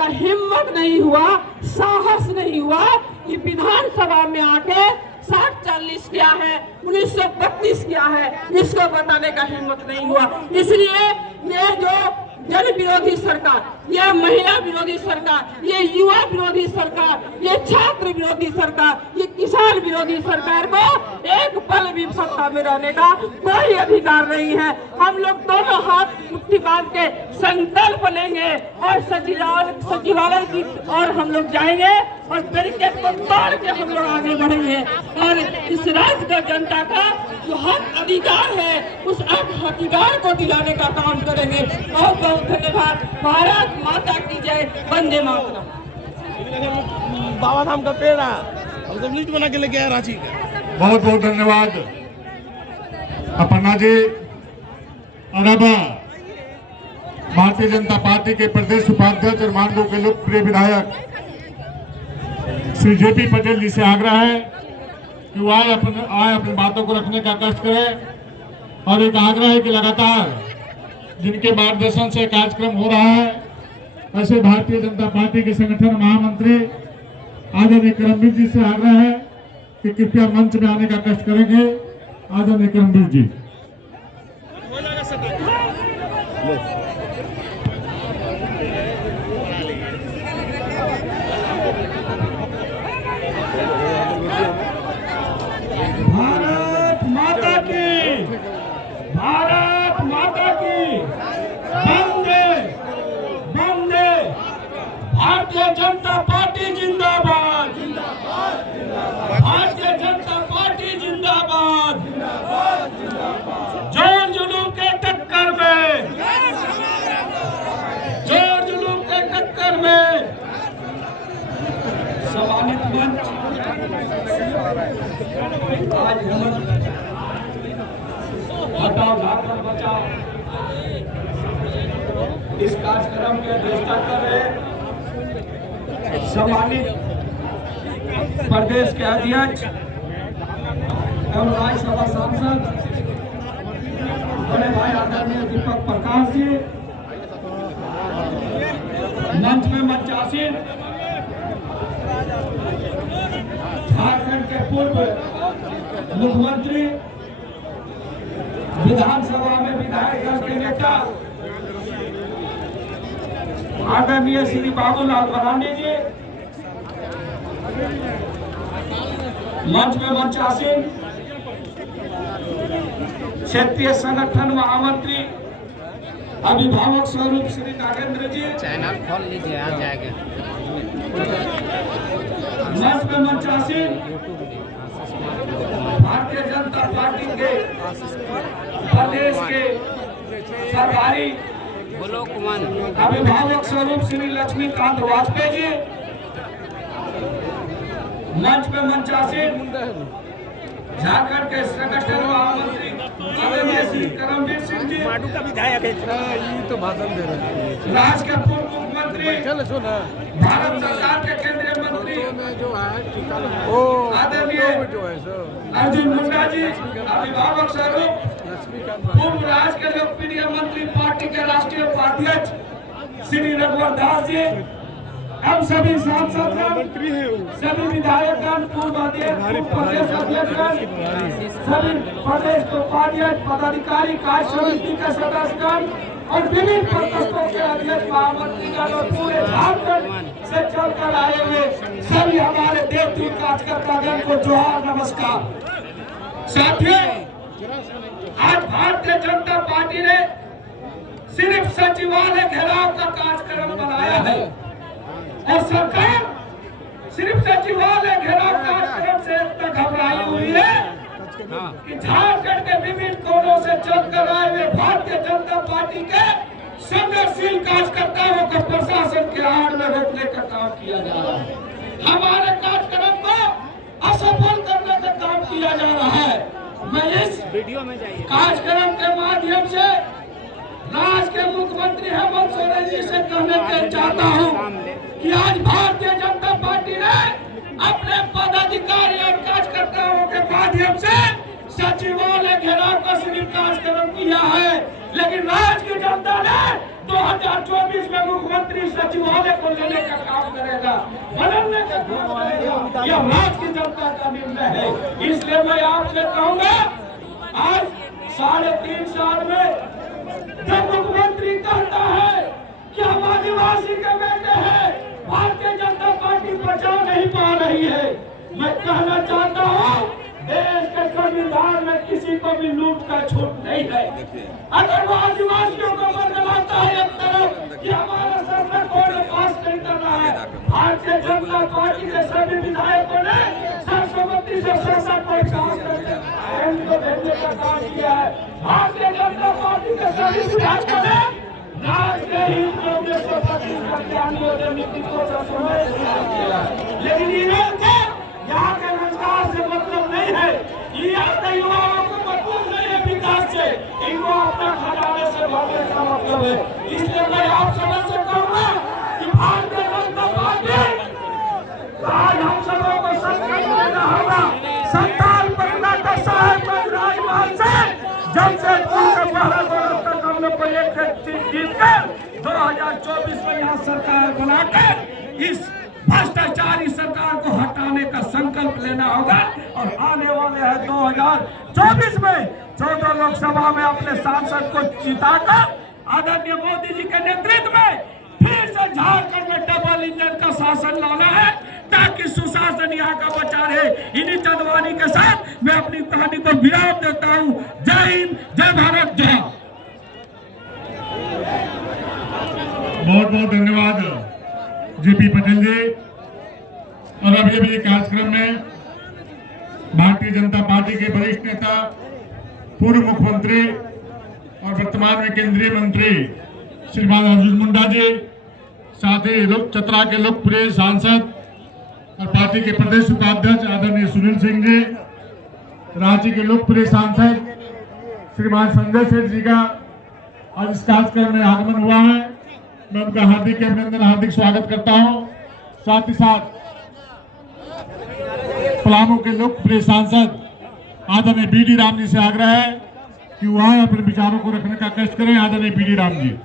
का हिम्मत नहीं हुआ, साहस नहीं हुआ कि विधानसभा में आके 60-40 क्या है, 1932 क्या है, इसको बताने का हिम्मत नहीं हुआ। इसलिए ये जो जन विरोधी सरकार, ये महिला विरोधी सरकार, ये युवा विरोधी सरकार, ये छात्र विरोधी सरकार, ये किसान विरोधी सरकार को एक पल भी सत्ता में रहने का कोई अधिकार नहीं है। हम लोग दोनों हाथ मुट्ठी बांध के संकल्प लेंगे और सचिवालय की ओर हम लोग जाएंगे और बैरिकेड को तोड़ के हम लोग आगे बढ़ेंगे और इस राज्य का जनता का जो हक अधिकार है उस हक अधिकार को दिलाने का काम करेंगे। बहुत बहुत धन्यवाद। भारत माता की जय। वंदे मातरम। बाबा धाम का पेड़ हम सब लिस्ट बना के लेके आए रांची का। बहुत बहुत धन्यवाद अपर्णा जी। और अब भारतीय जनता पार्टी के प्रदेश उपाध्यक्ष और मानगो के लोकप्रिय विधायक श्री जेपी पटेल जी से आग्रह है कि वो आए अपनी बातों को रखने का कष्ट करें और एक आग्रह है कि लगातार जिनके मार्गदर्शन से कार्यक्रम हो रहा है ऐसे भारतीय जनता पार्टी के संगठन महामंत्री आदरणीय करमवीर जी से आग्रह है कि कृपया मंच में आने का कष्ट करेंगे। आदरणीय करमवीर जी। भारत माता की, भारत माता की वंदे वंदे। भारतीय जनता पार्टी जिंदाबाद, भारतीय जनता पार्टी जिंदाबाद। जोर जुलूम के टक्कर में, जोर जुलूम के टक्कर में सम्मानित मंच हटाओ झारखंड बचाओ इस कार्यक्रम की अध्यक्षता कर रहे सम्मानित प्रदेश के अध्यक्ष एवं राज्यसभा सांसद बड़े भाई आदरणीय दीपक प्रकाश जी, मंच में मंचासीन झारखंड के पूर्व मुख्यमंत्री, विधानसभा में विधायक दल के नेता आदरणीय श्री बाबूलाल मरांडी जी, मंच में मंचासीन क्षेत्रीय संगठन महामंत्री अभिभावक स्वरूप श्री नागेंद्र जी, चैनल खोल लीजिए आ जाएगा। मंच में मंचासीन भारतीय जनता पार्टी के प्रदेश के सरकारी अभिभावक स्वरूप श्री लक्ष्मीकांत वाजपेयी जी, मंच में मंचासीन झारखंड के संगठन महामंत्री आदरणीय श्री करमवीर सिंह जी, माडू का विधायक है ये तो भाषण दे रहे हैं। राज्य के पूर्व मुख्यमंत्री, भारत सरकार के केंद्रीय मंत्री जो है आदरणीय अर्जुन मुंडा जी, अभिभावक स्वरूप पूर्व राज्य के लोकप्रिय मंत्री पार्टी के राष्ट्रीय उपाध्यक्ष श्री रघुवर दास जी, हम सभी सांसद सभी विधायकगण, पूर्व प्रदेश अध्यक्षगण, सभी प्रदेश उपाध्यक्ष पदाधिकारी, कार्य समिति के सदस्यगण और विभिन्न प्रकोष्ठों के अध्यक्ष महामंत्रीगण और पूरे झारखंड से चलकर आए हुए सभी हमारे देवतुल्य कार्यकर्तागण को जोहार नमस्कार। साथियों, आज भारतीय जनता पार्टी ने सिर्फ सचिवालय घेराव का कार्यक्रम बनाया है और सरकार सिर्फ सचिवालय घेराव कार्यक्रम से इतना घबराई हुई है कि झारखंड के विभिन्न कोनों से चलकर आए हुए भारतीय जनता पार्टी के संघर्षशील कार्यकर्ताओं को प्रशासन के आड़ में रोकने का काम किया जा रहा है। हमारे कार्यक्रम को असफल करने का काम किया जा रहा है। मैं इस वीडियो में जाइए कार्यक्रम के माध्यम से राज्य के मुख्यमंत्री हेमंत सोरेन जी से कहने के चाहता हूं कि आज भारतीय जनता पार्टी ने अपने पदाधिकारी और कार्यकर्ताओं के माध्यम से सचिवालय घेराव का सिर्फ कार्यक्रम किया है, लेकिन राज्य की जनता ने 2024 में मुख्यमंत्री सचिवालय को लेने का काम करेगा, बदलने का काम करेगा। यह राज्य की जनता का निर्णय है। इसलिए मैं आपसे कहूंगा, आज 3.5 साल में जब मुख्यमंत्री कहता है कि हम आदिवासी के बेटे हैं, भारतीय जनता पार्टी बचा नहीं पा रही है, मैं कहना चाहता हूँ देश के संविधान में किसी को भी लूट का छूट नहीं है। अगर वो आदिवासियों को बदलाता है एक तरफ कि हमारा सरकार कोर्ट पास नहीं कर रहा है, भारतीय जनता पार्टी के सभी विधायकों ने सर्वसम्मति से सरकार कोर्ट पास करके भेजने का काम किया है। भारतीय जनता पार्टी के सभी विधायकों ने राष्ट्रीय हित में 1925 नीति को लेकिन यहाँ के रोजगार से मतलब नहीं है, यहाँ के युवाओं को मतलब नहीं है विकास से, इनको अपना खजाने से भरने का मतलब है। इसलिए मैं आप समझ से कहूँगा कि भारतीय जनता पार्टी आज हम सबों को संकल्प लेना होगा। संताल परिवार का साहब राजमहल से जमशेदपुर का पहला गौरव तक हम लोग को एक सीट जीत कर 2024 में यहाँ सरकार बनाकर इस भ्रष्टाचारी सरकार को हटाने का संकल्प लेना होगा। और आने वाले हैं 2024 में 14 लोकसभा में अपने सांसद को जिताकर आदरणीय मोदी जी के नेतृत्व में फिर से झारखंड में डबल इंजन का शासन लाना है, ताकि सुशासन यहाँ का बचा रहे। इन्हीं चंदवानी के साथ मैं अपनी कहानी को विराम देता हूँ। जय हिंद, जय भारत, जय। बहुत बहुत धन्यवाद जेपी पटेल जी। और अभी कार्यक्रम में भारतीय जनता पार्टी के वरिष्ठ नेता, पूर्व मुख्यमंत्री और वर्तमान में केंद्रीय मंत्री श्रीमान अर्जुन मुंडा जी, साथ ही चतरा के लोकप्रिय सांसद और पार्टी के प्रदेश उपाध्यक्ष आदरणीय सुनील सिंह जी, रांची के लोकप्रिय सांसद श्रीमान संजय सेठ जी का आज इस कार्यक्रम में आगमन हुआ है। मैं उनका हार्दिक अभिनंदन, हार्दिक स्वागत करता हूं। साथ ही साथ पलामू के लोकप्रिय सांसद आदरणीय बीडी राम जी से आग्रह है कि वह अपने विचारों को रखने का कष्ट करें। आदरणीय बीडी राम जी।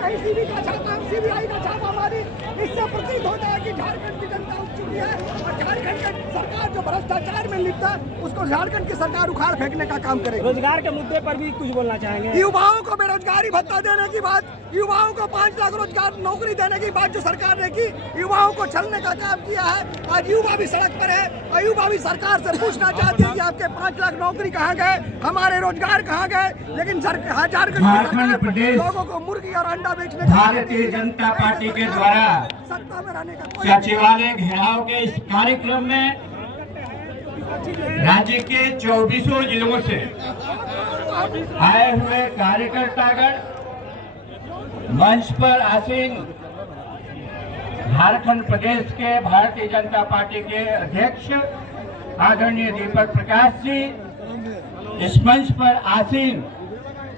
कहीं सीबी का छापा, सीबीआई का छापा मारी, इससे प्रतीत होता है कि झारखंड की जनता उठ चुकी है और झारखंड की सरकार जो भ्रष्टाचार में लिप्त है उसको झारखंड की सरकार उखाड़ फेंकने का काम करेगी। रोजगार के मुद्दे पर भी कुछ बोलना चाहेंगे? युवाओं को बेरोजगारी भत्ता देने की बात, युवाओं को 5 लाख रोजगार नौकरी देने की बात जो सरकार ने की, युवाओं को छलने का काम किया है। आज युवा भी सड़क पर है और युवा भी सरकार से पूछना चाहते हैं कि आपके 5 लाख नौकरी कहाँ गए, हमारे रोजगार कहाँ गए। लेकिन झारखंड प्रदेश लोगों को मुर्गी और अंडा बेचने भारतीय जनता पार्टी के द्वारा सत्ता में रहने का सचिवालय घेराव के इस कार्यक्रम में राज्य के 24 जिलों से आए हुए कार्यकर्तागण, मंच पर आसीन झारखंड प्रदेश के भारतीय जनता पार्टी के अध्यक्ष आदरणीय दीपक प्रकाश जी, इस मंच पर आसीन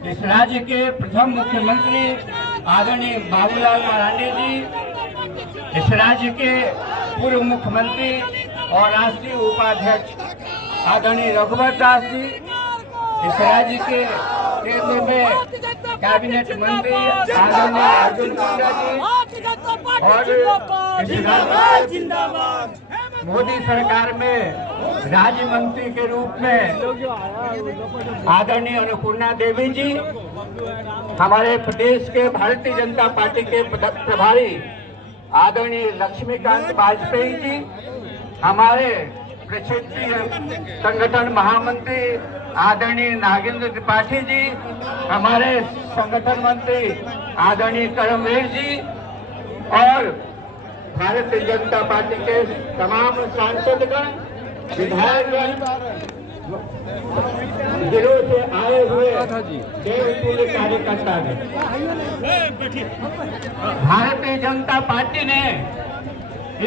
इस राज्य के प्रथम मुख्यमंत्री आदरणीय बाबूलाल मरांडी जी, इस राज्य के पूर्व मुख्यमंत्री और राष्ट्रीय उपाध्यक्ष आदरणीय रघुवर दास जी, इस राज्य के केंद्र में कैबिनेट मंत्री आदरणीय अर्जुन मुंडा जी और इस राज्य मोदी सरकार में राज्य मंत्री के रूप में आदरणीय अन्नपूर्णा देवी जी, हमारे प्रदेश के भारतीय जनता पार्टी के प्रभारी आदरणीय लक्ष्मीकांत वाजपेयी जी, हमारे क्षेत्रीय संगठन महामंत्री आदरणीय नागेंद्र त्रिपाठी जी, हमारे संगठन मंत्री आदरणीय करमवीर जी और भारतीय जनता पार्टी के तमाम सांसदगण, विधायकगण, जिलों से आए हुए देवतुल्य कार्यकर्ता ने भारतीय जनता पार्टी ने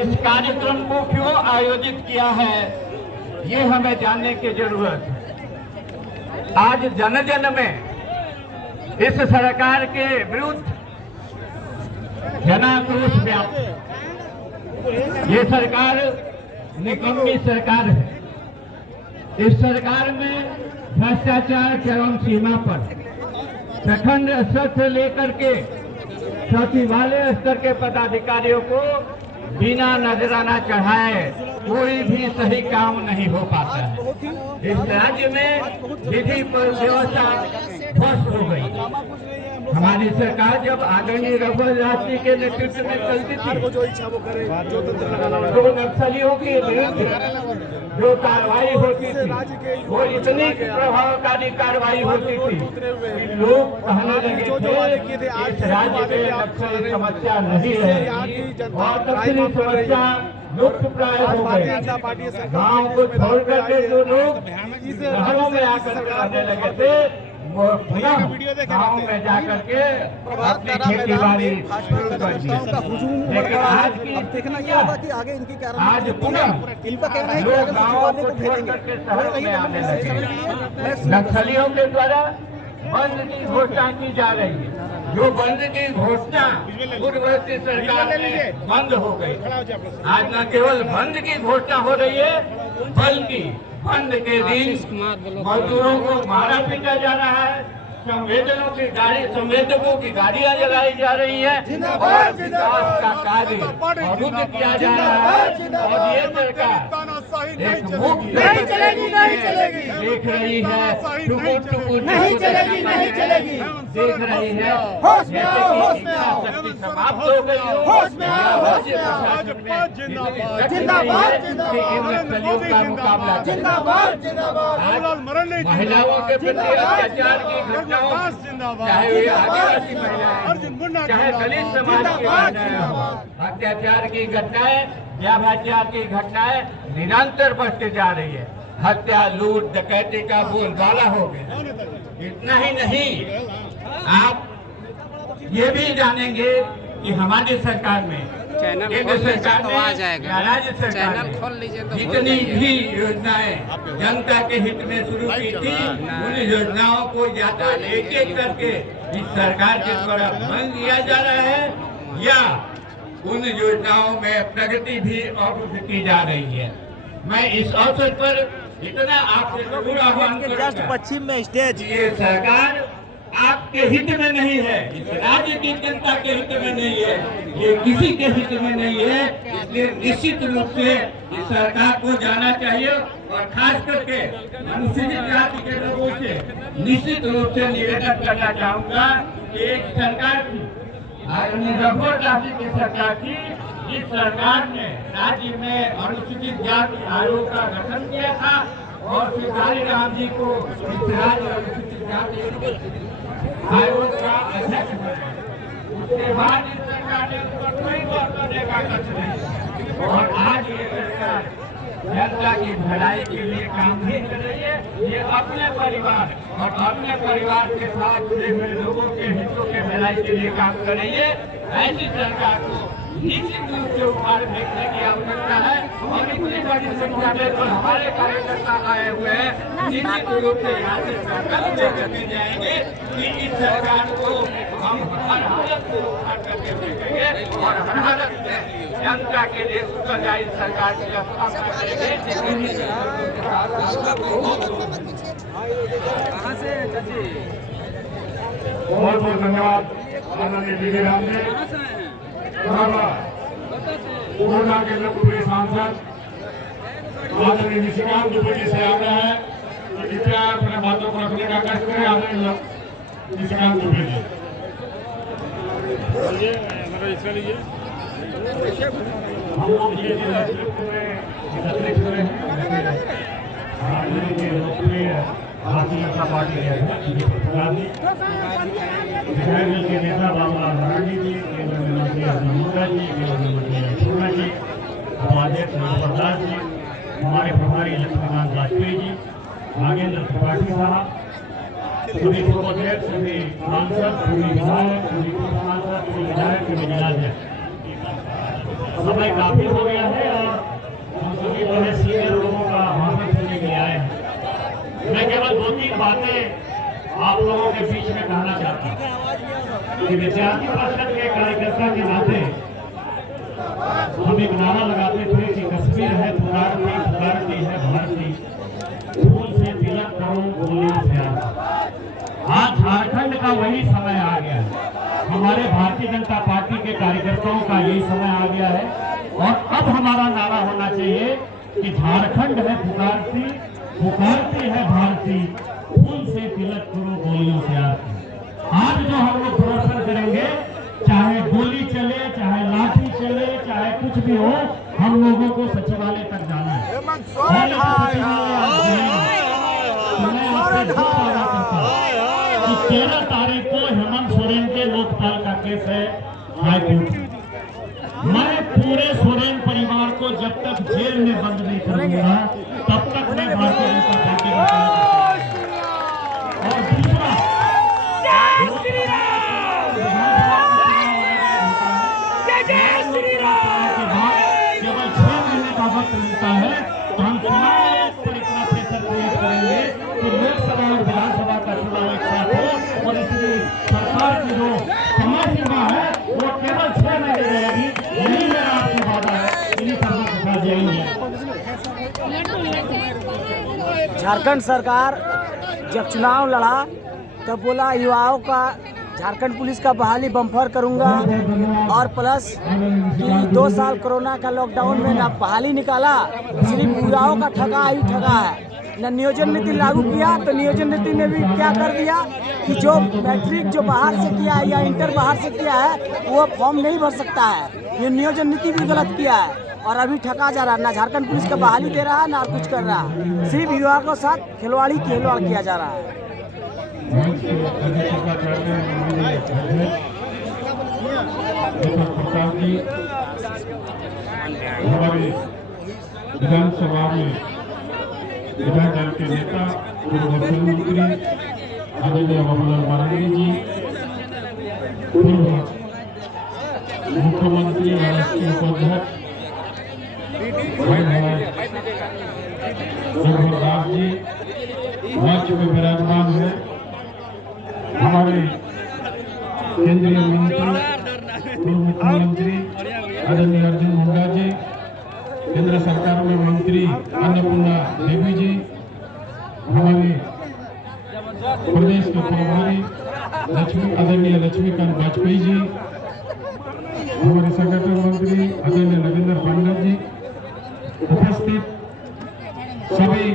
इस कार्यक्रम को क्यों आयोजित किया है, ये हमें जानने की जरूरत है। आज जन जन में इस सरकार के विरुद्ध जनाक्रोश व्याप्त है। ये सरकार निकम्मी सरकार है। इस सरकार में भ्रष्टाचार चरम सीमा पर, प्रखंड स्तर से लेकर के सचिवालय स्तर के पदाधिकारियों को बिना नजराना चढ़ाए कोई भी सही काम नहीं हो पाता है। इस राज्य में विधि पर व्यवस्था ध्वस्त हो गई। हमारी सरकार जब आदरणीय रघुवर दास जी के नेतृत्व में चलती थी तो नक्सलियों के विरुद्ध जो कार्रवाई होती थी वो इतनी प्रभावकारी कार्रवाई होती थी कि लोग कहने लगे थे इस राज्य में नक्सली समस्या नहीं है और नक्सली समस्या लुप्त प्राय हो गए। गाँव को छोड़ करके जो लोग शहरों में आकर रहने लगे थे वो पुनः गाँव में जाकर के अपनी खेती बाड़ी शुरू कर दी। लेकिन आज की देखना ये होगा कि आगे इनकी क्या आज पुनः इनका कहना है कि लोग अगर गाँव सचिवालय को को छोड़ भेजेंगे करके शहरों में आने लगे। नक्सलियों के द्वारा बंद की घोषणा की जा रही है। जो बंद की घोषणा पूर्ववर्ती सरकार में बंद हो गई। आज न केवल बंद की घोषणा हो रही है बल्कि बंद के दिन मजदूरों को मारा पीटा जा रहा है। संवेदकों की गाड़ियां जलाई जा रही है और विकास का कार्य अवरुद्ध किया जा रहा है। और ये सरकार एक मुक्त नहीं चलेगी देख रही है, टुकुर टुकुर नहीं चलेगी देख रही है होश में आओ, होश में आओ, शक्ति समाप्त हो गई हो। होश में आओ, होश में आओ। जिंदाबाद जिंदाबाद, इन नक्सलियों का मुकाबला करें। जिंदाबाद जिंदाबाद आज महिलाओं के प्रति अत्याचार की घटनाओं चाहे वे आदिवासी महिलाएं चाहे दलित समाज की महिलाएं, अत्याचार की घटनाएं या भ्रष्टाचार की घटनाएं निरंतर बढ़ती जा रही है। हत्या लूट डकैती का बोलबाला हो गया। इतना ही नहीं, आप ये भी जानेंगे कि हमारी सरकार में चैनल केंद्र खोल लीजिए सरकार तो ने आ जाएगा। या राज्य सरकार चैनल ने खोल लीजिए तो जितनी भी योजनाएं जनता के हित में शुरू की थी उन योजनाओं को ज्यादा एक एक करके इस सरकार के द्वारा बंद किया जा रहा है या उन योजनाओं में प्रगति भी अवरुद्ध की जा रही है। मैं इस अवसर पर इतना आपसे जरूर आह्वान करूंगा पश्चिम में स्टेज ये सरकार आपके हित में नहीं है, इस राज्य की जनता के हित में नहीं है, ये किसी के हित में नहीं है। इसलिए निश्चित रूप से इस सरकार को जाना चाहिए और खास करके अनुसूचित जाति के लोगों से निश्चित रूप से निवेदन करना चाहूंगा कि एक सरकार की आदरणीय रघुवर दास जी की सरकार की जिस सरकार ने राज्य में अनुसूचित जाति आयोग का गठन किया था और श्री काली राम जी को इस राज्य अनुसूचित जाति आयोग का अध्यक्ष बनाया। उसके बाद इस सरकार ने उस पर कोई गौर करने का कष्ट नहीं और आज ये सरकार जनता की भलाई के लिए काम नहीं कर रही है। ये अपने परिवार और अपने परिवार के साथ जुड़े हुए लोगों के हितों के भलाई के लिए काम कर रही है। ऐसी सरकार को निश्चित रूप से उखाड़ फेंकने की आवश्यकता है और इतनी बड़ी संख्या में तो हमारे कार्यकर्ता आए हुए हैं। निश्चित रूप से यहाँ से संकल्प लेकर के जाएंगे कि इस सरकार को हम हर हालत में उखाड़ करके फेंकेंगे और हर हालत में जनता के लिए उत्तरदायी सरकार की स्थापना करेंगे। बहुत बहुत धन्यवाद आदरणीय डी राम जी। कोरोना के लोकप्रिय सांसद आदरणीय निशिकांत दुबे जी से आग्रह है कि कृपया अपने बातों को रखने का कष्ट करें। आदरणीय निशिकांत दुबे जी हम लोग भारतीय जनता पार्टी के के नेता बाबूलाल मरांडी जी, केंद्रीय मंत्री अर्जुन मुंडा जी, केंद्रीय मंत्री अन्नपूर्णा जी, उपाध्यक्ष रघुवर दास जी, हमारे प्रभारी लक्ष्मीकांत वाजपेयी जी, नागेंद्र त्रिपाठी साहब, सभी पूर्वाध्यक्ष, सभी सांसद, सभी विधायक, सभी पूर्व सांसद, सभी विधायक, सभी जिलाध्यक्ष। समय काफी हो गया है और हम सभी बड़े सीनियर लोगों का बातें आप लोगों के बीच में कहना चाहता हूँ कि विद्यार्थी परिषद के कार्यकर्ता के नाते हम एक नारा लगाते थे कि कश्मीर है पुकारती है भारती, फूल से तिलक करो गोलियों से आग। आज झारखंड का वही समय आ गया है, हमारे भारतीय जनता पार्टी के कार्यकर्ताओं का यही समय आ गया है और अब हमारा नारा होना चाहिए कि झारखंड है पुकारती है भारती, फूल से तिलक करो गोलियों से आग। आज जो हम लोग प्रदर्शन करेंगे, चाहे गोली चले, चाहे लाठी चले, चाहे कुछ भी हो, हम लोगों को सचिवालय तक जाना है। तो 13 तारीख को हेमंत सोरेन के लोकपाल का केस है हाईकोर्ट। मैं पूरे सोरेन परिवार को जब तक जेल में बंद नहीं करूंगा तब तक मैं भारतीय जनता पार्टी का कार्य करूंगा। और दूसरा, केवल 6 महीने का वक्त मिलता है तो हम चुनाव पर इतना प्रेशर क्रिएट करेंगे कि लोकसभा और विधानसभा का चुनाव एक साथ हो और इसलिए सरकार की जो समय सीमा है वो केवल 6 महीने रहेगी। यही मेरा आपसे वादा है, इन्हीं पर हम दिखा जाएंगे। झारखंड सरकार जब चुनाव लड़ा तब बोला युवाओं का झारखंड पुलिस का बहाली बम्पर करूंगा और प्लस 2 साल कोरोना का लॉकडाउन में ना बहाली निकाला, सिर्फ युवाओं का ठगा ही ठगा है। न नियोजन नीति लागू किया, तो नियोजन नीति में भी क्या कर दिया कि जो मैट्रिक जो बाहर से किया है या इंटर बाहर से किया है वो फॉर्म नहीं भर सकता है। ये नियोजन नीति भी गलत किया है और अभी ठगा जा रहा है। ना झारखंड पुलिस का बहाली दे रहा है ना कुछ कर रहा है, सिर्फ युवाओं के साथ खिलवाड़ किया जा रहा है। हमारे विधानसभा में विधायक दल के नेता पूर्व मुख्यमंत्री आदरणीय बाबूलाल मरांडी जी, पूर्व मुख्यमंत्री राष्ट्रीय उपाध्यक्ष रघुवर दास जी मंच में विराजमान है। हमारे केंद्रीय मंत्री पूर्व मुख्यमंत्री आदरणीय अर्जुन मुंडा जी, केंद्र सरकार में मंत्री अन्नपूर्णा देवी जी, हमारे प्रदेश के प्रभारी आदरणीय लक्ष्मीकांत वाजपेयी जी, हमारे संगठन मंत्री आदरणीय नरेंद्र पांडे जी, उपस्थित सभी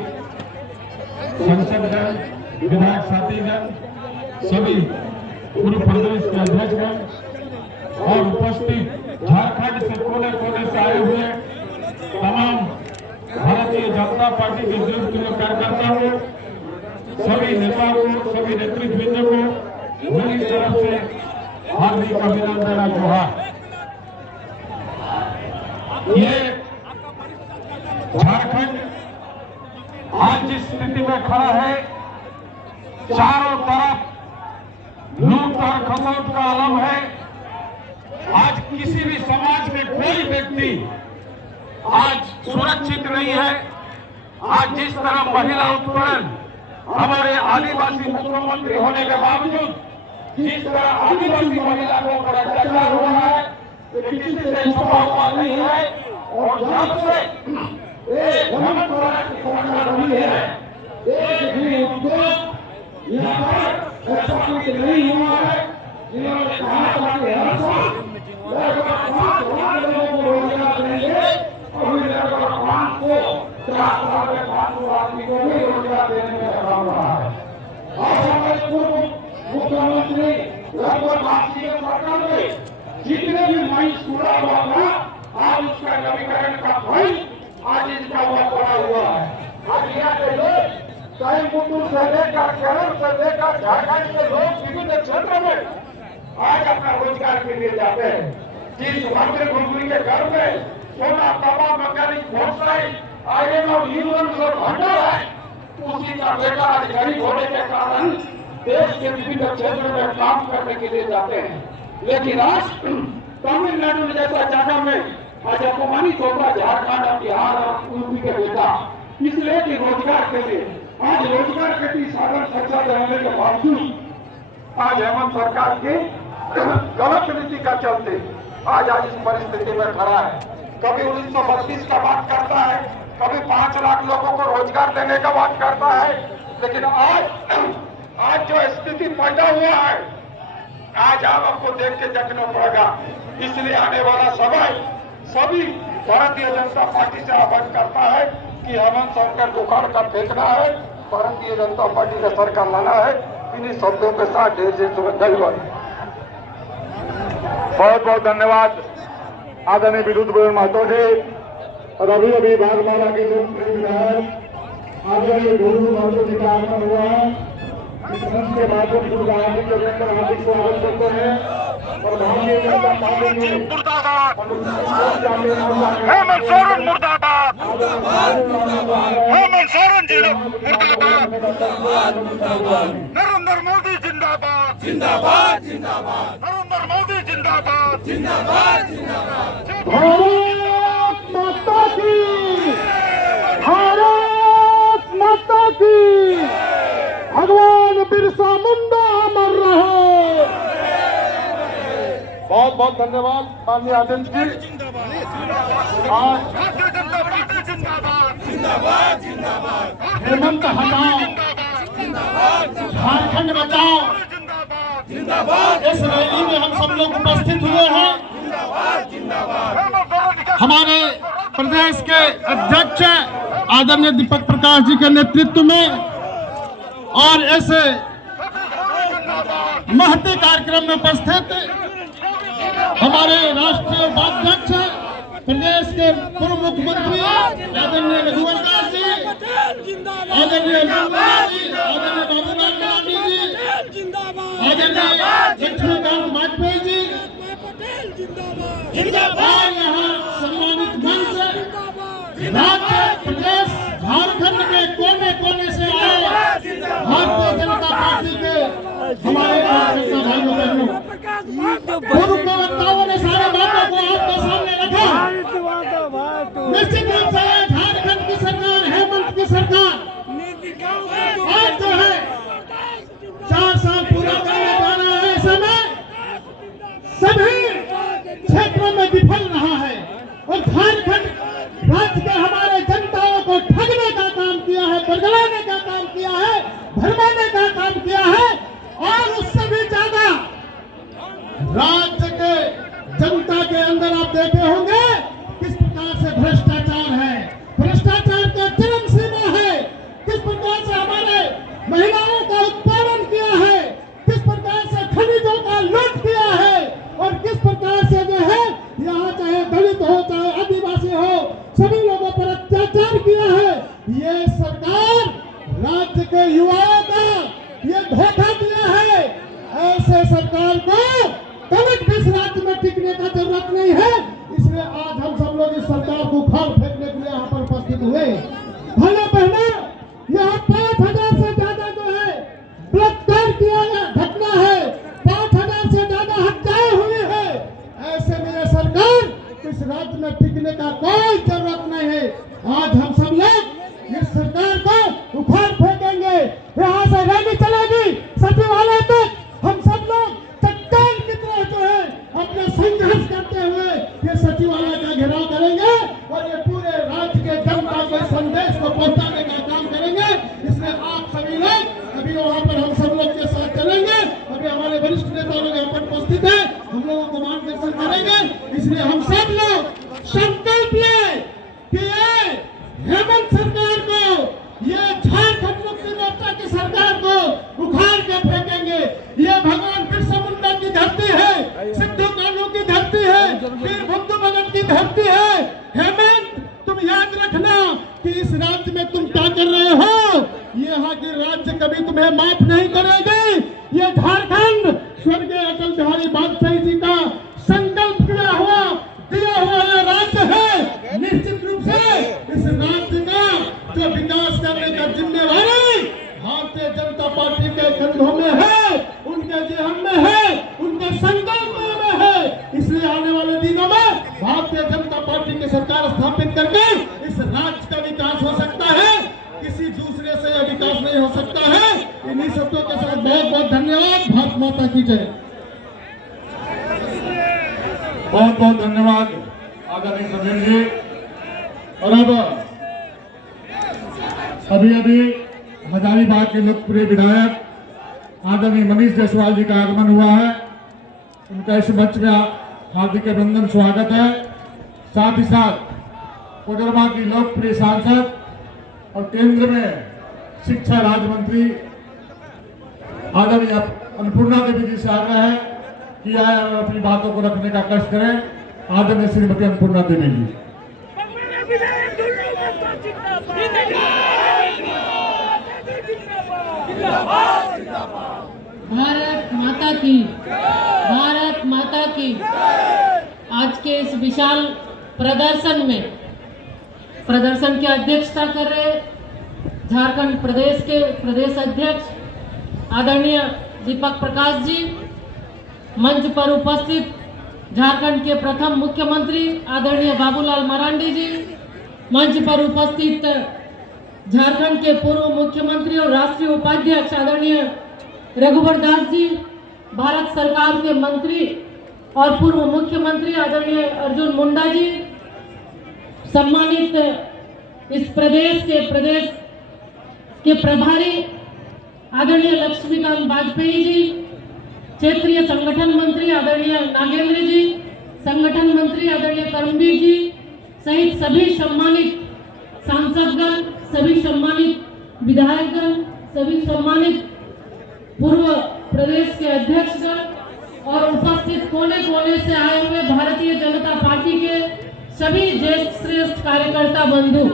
सांसदगण, विधायक साथीगण, सभी पूर्व प्रदेश के अध्यक्षगण और उपस्थित झारखंड से कोने कोने से आए हुए तमाम भारतीय जनता पार्टी के नेतृत्व कार्यकर्ताओं, सभी नेताओं, सभी नेतृत्ववृंद को मेरी तरफ से हार्दिक अभिनंदन और जोहार। ये झारखंड आज जिस स्थिति में खड़ा है, चारों तरफ लूट और खसोट का आलम है। आज किसी भी समाज में कोई व्यक्ति आज सुरक्षित नहीं है। आज जिस तरह महिला उत्पीड़न हमारे आदिवासी मुख्यमंत्री होने के बावजूद जिस तरह आदिवासी महिला को अत्याचार हो रहा है, किसी से छुपा हुआ नहीं है। और जब से हेमंत सोरेन की सरकार हुई है, एक भी उद्योग यहाँ पर ऐसा कुछ नहीं हुआ है जिन्होंने कहा था कि हर साल लगभग 5 लाख लोगों को रोजगार देंगे। अभी लगभग 5 को 4 साल में 500 आदमी को भी रोजगार देने में काम रहा है। और हमारे पूर्व मुख्यमंत्री रघुवर दास जी के सरकार में जितने भी माइंस पूरा हुआ था, आज उसका नवीकरण का फल आज इसका हुआ पड़ा हुआ है। आज यहाँ के लोग कई मुद्दों से लेकर केरल से लेकर झारखंड के लोग विभिन्न क्षेत्रों में आज अपना रोजगार के लिए जाते हैं। जिस मंत्री गुरगुरी के घर में सोना तवा मैकेनिक मोटरसाइकिल आईएमएफ यूनियन से भंडार है, उसी का बेटा आज गरीब होने के कारण देश के विभिन्न क्षेत्रों में काम करने के लिए जाते हैं। लेकिन आज तमिलनाडु में जैसा जगह में आज अपमानित होगा झारखंड और बिहार और यूपी के बेटा, इसलिए कि रोजगार के लिए आज रोजगार खेती साधन सक्षम रहने के बावजूद आज हेमंत सरकार की गलत नीति का चलते आज इस परिस्थिति में खड़ा है। कभी 1932 का बात करता है, कभी 5 लाख लोगों को रोजगार देने का बात करता है, लेकिन आज जो स्थिति पैदा हुआ है आज आपको देख के देखना पड़ेगा। इसलिए आने वाला समय सभी भारतीय जनता पार्टी से आह्वान करता है कि हेमंत सरकार को उखाड़ कर फेंकना है, भारतीय जनता पार्टी का सरकार लाना है। इन्हीं शब्दों के साथ ढेर से धन्यवाद। बहुत बहुत धन्यवाद आदरणीय विद्युत गोयल महतो जी। और अभी बागमाला के लोकप्रिय विधायक आदरणीय गोलू महतो जी का आगमन हुआ है। इस मंच के माध्यम से राजनीति के अंदर हार्दिक स्वागत करते हैं और भारतीय जनता पार्टी की हेमंत सोरेन मुर्दाबाद, हेमंत सोरेन जी मुर्दाबाद, नरेंद्र मोदी जिंदाबाद, जिंदाबाद जिंदाबाद, नरेंद्र मोदी जिंदाबाद, जिंदाबाद जिंदाबाद। भारत माता की, भारत माता की, भगवान बिरसा मुंडा अमर रहे। बहुत बहुत धन्यवाद माननीय अध्यक्ष जी। आज भारतीय जनता पार्टी जिंदाबाद, जिंदाबाद जिंदाबाद, हेमंत हटाओ, झारखंड बचाओ, जिंदाबाद। इस रैली में हम सब लोग उपस्थित हुए हैं। हमारे प्रदेश के अध्यक्ष आदरणीय दीपक प्रकाश जी के नेतृत्व में और इस महती कार्यक्रम में उपस्थित हमारे राष्ट्रीय उपाध्यक्ष प्रदेश के पूर्व मुख्यमंत्री आदरणीय रघुवर दास जी, आदरणीय बाबूलाल मरांडी जी, आदरणीय लक्ष्मीकांत वाजपेयी जी, और यहाँ सम्मानित मंच राज्य प्रदेश झारखंड के कोने कोने से आए भारतीय जनता पार्टी के हमारे कार्यकर्ता भाइयों बहनों, पूर्व प्रवक्ताओं ने सारे बातों को आपके सामने रखा। निश्चित रूप से झारखंड की सरकार, हेमंत की सरकार आज जो है 4 साल पूरा करने जा रहा है। ऐसे में सभी क्षेत्रों में विफल रहा है और झारखंड राज्य के हमारे जनताओं को ठगने का काम किया है, बरगलाने का काम किया है, भरमाने का काम किया है और उससे भी ज्यादा राज्य के जनता के अंदर आप देखे होंगे किस प्रकार से भ्रष्टाचार है, भ्रष्टाचार का चरम सीमा है, किस प्रकार से हमारे महिलाओं का उत्पादन किया है, किस प्रकार से खनिजों का लूट किया है और किस प्रकार से जो है यहाँ चाहे दलित हो चाहे आदिवासी हो सभी लोगों पर अत्याचार किया है। ये सरकार राज्य के युवाओं का ये धोखा दिया है। ऐसे सरकार को कभी भी इस राज्य में टिकने का जरूरत नहीं है। इसलिए आज हम सब लोग इस सरकार को उखाड़ फेंकने के लिए यहाँ पर उपस्थित हुए। भाइयों बहनों, यहाँ 5000 से ज्यादा जो है बलात्कार किया घटना है, 5000 से ज्यादा हत्याएं हुई है। ऐसे में यह सरकार इस राज्य में टिकने का कोई जरूरत नहीं है। आज हम सब लोग इस सरकार को उखाड़ फेंकेंगे। यहाँ से रैली चलेगी सचिवालय तक। हम सब लोग चट्टान की तरह जो है अपने संघर्ष करते हुए ये सचिवालय का घेराव करेंगे और ये पूरे राज्य के जनता को संदेश को पहुंचाने का काम करेंगे। इसलिए आप सभी लोग अभी वहाँ पर हम सब लोग के साथ चलेंगे। अभी हमारे वरिष्ठ नेता लोग यहाँ पर उपस्थित है, हम लोगों को मार्गदर्शन करेंगे। इसलिए हम सब लोग संकल्प लें कि ये हेमंत सरकार को, ये झारखंड मुक्ति मोर्चा की सरकार को उखाड़ के फेंकेंगे। ये भगवान बिरसा मुंडा की धरती है, सिद्धू कान्हू की धरती है, वीर बुद्धू भगत की धरती है। हेमंत, तुम याद रखना कि इस राज्य में तुम क्या कर रहे हो, यहाँ की राज्य कभी तुम्हें माफ नहीं करेगी। ये झारखंड स्वर्गीय अटल बिहारी वाजपेयी जी का संकल्प दिया हुआ ये राज्य है। निश्चित रूप से इस राज्य का जो विकास करने का जिम्मेवारी भारतीय जनता पार्टी के कंधों में है, उनके जेहन में है, उनके संकल्प में है। इसलिए आने वाले दिनों में भारतीय जनता पार्टी की सरकार स्थापित करके इस राज्य का विकास हो सकता है। किसी दूसरे से यह विकास माता की जय। बहुत बहुत धन्यवाद आदरणीय समीर जी। और अब अभी हजारीबाग के लोकप्रिय विधायक आदरणीय मनीष जायसवाल जी का आगमन हुआ है। उनका इस मंच में हार्दिक अभिनंदन स्वागत है। साथ ही साथ कोडरमा की लोकप्रिय सांसद और केंद्र में शिक्षा राज्य मंत्री आदरणीय अन्नपूर्णा देवी जी से आग्रह है कि आए और अपनी बातों को रखने का कष्ट करें। आदरणीय श्रीमती अन्नपूर्णा देवी जी। भारत माता की, भारत माता की। आज के इस विशाल प्रदर्शन की अध्यक्षता कर रहे झारखंड प्रदेश के प्रदेश अध्यक्ष आदरणीय दीपक प्रकाश जी, मंच पर उपस्थित झारखंड के प्रथम मुख्यमंत्री आदरणीय बाबूलाल मरांडी जी, मंच पर उपस्थित झारखंड के पूर्व मुख्यमंत्री और राष्ट्रीय उपाध्यक्ष आदरणीय रघुवर दास जी, भारत सरकार के मंत्री और पूर्व मुख्यमंत्री आदरणीय अर्जुन मुंडा जी, सम्मानित इस प्रदेश के प्रभारी आदरणीय लक्ष्मीकांत वाजपेयी जी, क्षेत्रीय संगठन मंत्री आदरणीय नागेंद्र जी, संगठन मंत्री आदरणीय करमवीर जी सहित सभी सम्मानित सांसदगण, सभी सम्मानित विधायकगण, सभी सम्मानित पूर्व प्रदेश के अध्यक्षगण और उपस्थित कोने कोने से आए हुए भारतीय जनता पार्टी के सभी ज्येष्ठ श्रेष्ठ कार्यकर्ता बंधु,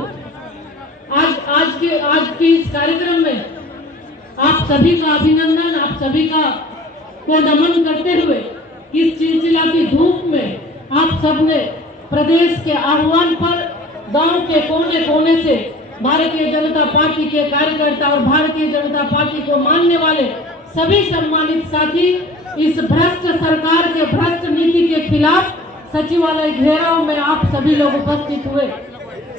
आज के इस कार्यक्रम में आप सभी का अभिनंदन, आप सभी को नमन करते हुए इस चिलचिलाती धूप में आप सबने प्रदेश के आह्वान पर गांव के कोने कोने से भारतीय जनता पार्टी के कार्यकर्ता और भारतीय जनता पार्टी को मानने वाले सभी सम्मानित साथी इस भ्रष्ट सरकार के भ्रष्ट नीति के खिलाफ सचिवालय घेराव में आप सभी लोग उपस्थित हुए।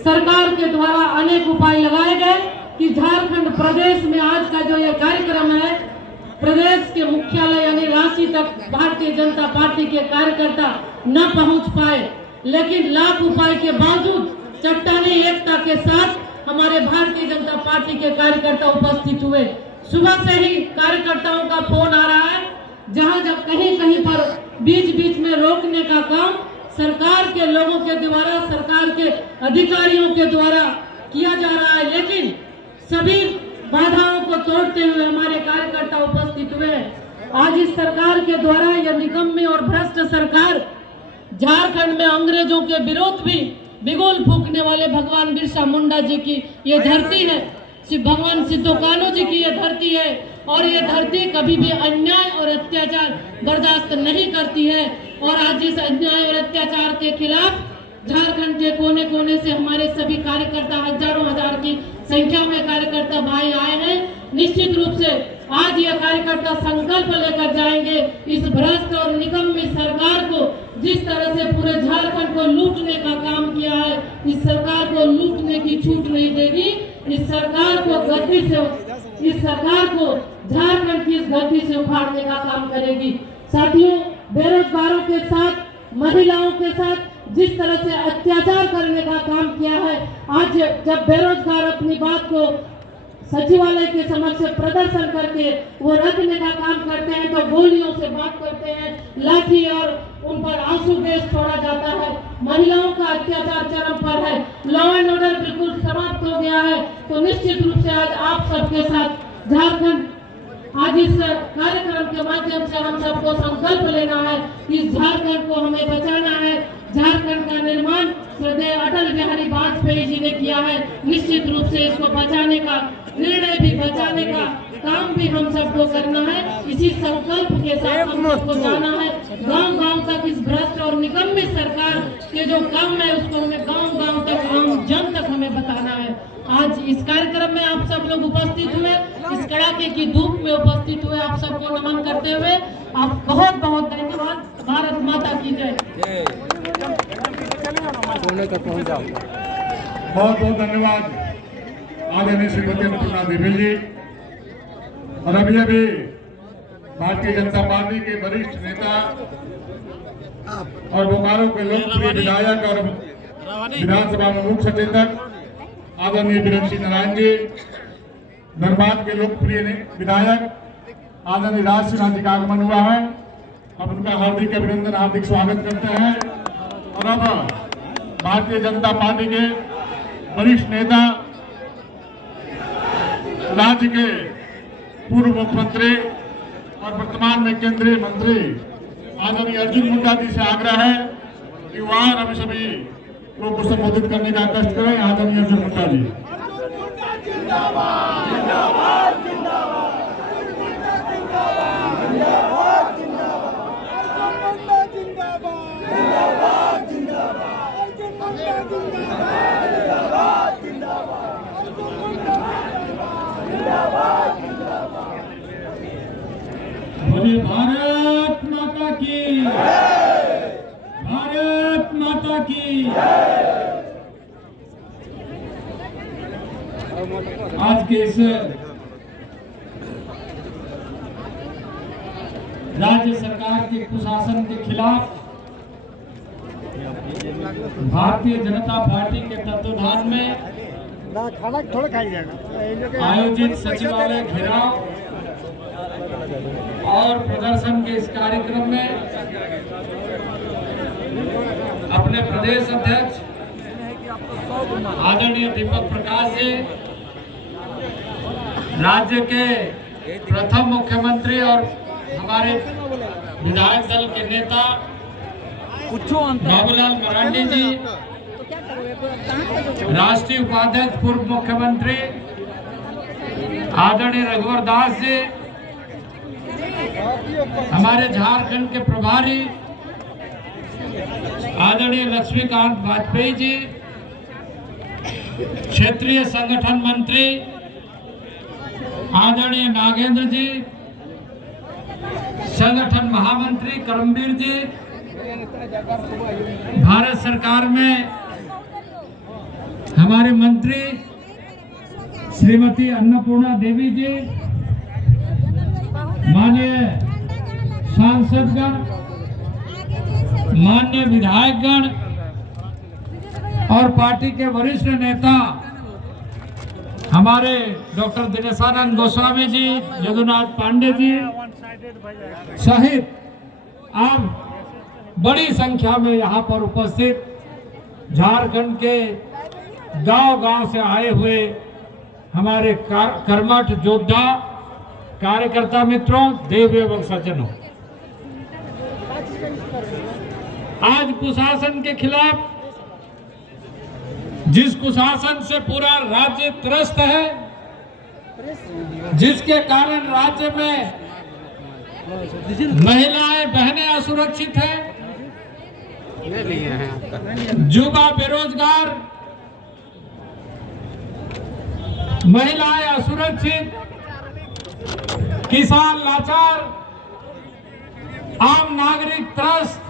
सरकार के द्वारा अनेक उपाय लगाए गए कि झारखंड प्रदेश में आज का जो ये कार्यक्रम है, प्रदेश के मुख्यालय यानी रांची तक भारतीय जनता पार्टी के कार्यकर्ता न पहुंच पाए, लेकिन लाख उपाय के बावजूद चट्टानी एकता के साथ हमारे भारतीय जनता पार्टी के कार्यकर्ता उपस्थित हुए। सुबह से ही कार्यकर्ताओं का फोन आ रहा है, जहां जब कहीं पर बीच में रोकने का काम सरकार के लोगों के द्वारा, सरकार के अधिकारियों के द्वारा किया जा रहा है, लेकिन सभी बाधाओं को तोड़ते हुए हमारे कार्यकर्ता उपस्थित हुए। आज इस सरकार के द्वारा यह निकम्मी और भ्रष्ट सरकार झारखंड में अंग्रेजों के विरोध भी बिगुल फूंकने वाले भगवान बिरसा मुंडा जी की ये धरती है, भगवान सिद्धो कान्हू जी की ये धरती है और ये धरती कभी भी अन्याय और अत्याचार बर्दाश्त नहीं करती है। और आज इस अन्याय और अत्याचार के खिलाफ झारखंड के कोने कोने से हमारे सभी कार्यकर्ता, हजारों हजार की संख्या में कार्यकर्ता भाई आए हैं। निश्चित रूप से आज ये कार्यकर्ता संकल्प लेकर जाएंगे इस भ्रष्ट और निकम्मी सरकार को, जिस तरह से पूरे झारखंड को लूटने का काम किया है, इस सरकार को लूटने की छूट नहीं देगी। इस सरकार को झारखंड की इस गद्दी से उखाड़ने का काम करेगी। साथियों, बेरोजगारों के साथ, महिलाओं के साथ जिस तरह से अत्याचार करने का काम किया है, आज जब बेरोजगार अपनी बात को सचिवालय के समक्ष प्रदर्शन करके वो रखने का काम करते हैं तो गोलियों से बात करते हैं, लाठी और उन पर आंसू गैस छोड़ा जाता है। महिलाओं का अत्याचार चरम पर है, लॉ एंड ऑर्डर बिल्कुल समाप्त हो गया है। तो निश्चित रूप से आज आप सबके साथ झारखंड, आज इस कार्यक्रम के माध्यम से हम सबको संकल्प लेना है कि इस झारखंड को हमें बचाना है। झारखंड का निर्माण श्रद्धेय अटल बिहारी वाजपेयी जी ने किया है। निश्चित रूप से इसको बचाने का निर्णय भी, बचाने का काम भी हम सबको करना है। इसी संकल्प के साथ हम सबको जाना है गांव-गांव तक। इस भ्रष्ट और निकम्मी सरकार के जो काम है उसको हमें गांव-गांव तक, आम जन तक हमें बताना है। आज इस कार्यक्रम में आप सब लोग उपस्थित हुए, इस कड़ाके की धूप में उपस्थित हुए, आप सबको नमन करते हुए आप बहुत बहुत धन्यवाद। भारत माता की जय। बहुत बहुत धन्यवाद आदरणीय श्रीमती अन्नपूर्णा देवी जी। और अभी भारतीय जनता पार्टी के वरिष्ठ नेता और बोकारो के लोकप्रिय विधायक और विधानसभा में मुख्य सचेतक आदरणीय बीरेन सिंह नारायण जी, धनबाद के लोकप्रिय विधायक आदरणीय राज सिन्हा जी का आगमन हुआ है। अब उनका हार्दिक अभिनंदन, हार्दिक स्वागत करते हैं। और अब भारतीय जनता पार्टी के वरिष्ठ नेता, राज्य के पूर्व मुख्यमंत्री और वर्तमान में केंद्रीय मंत्री आदरणीय अर्जुन मुंडा जी से आग्रह है कि वहां हम सभी लोग को संबोधित करने का कष्ट करें। आदरणीय अर्जुन मुंडा जी। बोलिए भारत माता की, भारत माता की। आज के इस राज्य सरकार के कुशासन के खिलाफ भारतीय जनता पार्टी के तत्वाधान में आयोजित सचिवालय घेराव और प्रदर्शन के इस कार्यक्रम में अपने प्रदेश अध्यक्ष आदरणीय दीपक प्रकाश जी, राज्य के प्रथम मुख्यमंत्री और हमारे विधायक दल के नेता बाबूलाल मरांडी जी, राष्ट्रीय उपाध्यक्ष पूर्व मुख्यमंत्री आदरणीय रघुवर दास जी, हमारे झारखंड के प्रभारी आदरणीय लक्ष्मीकांत वाजपेयी जी, क्षेत्रीय संगठन मंत्री आदरणीय नागेंद्र जी, संगठन महामंत्री करमवीर जी, भारत सरकार में हमारे मंत्री श्रीमती अन्नपूर्णा देवी जी, माननीय सांसदगण, माननीय विधायकगण और पार्टी के वरिष्ठ नेता हमारे डॉक्टर दिनेशानंद गोस्वामी जी, यदुनाथ पांडे जी सहित आप बड़ी संख्या में यहाँ पर उपस्थित झारखंड के गांव-गांव से आए हुए हमारे कर्मठ योद्धा, कार्यकर्ता मित्रों, देव एवं सज्जनों, आज कुशासन के खिलाफ, जिस कुशासन से पूरा राज्य त्रस्त है, जिसके कारण राज्य में महिलाएं बहनें असुरक्षित हैं, युवा बेरोजगार, महिलाएं असुरक्षित, किसान लाचार, आम नागरिक त्रस्त,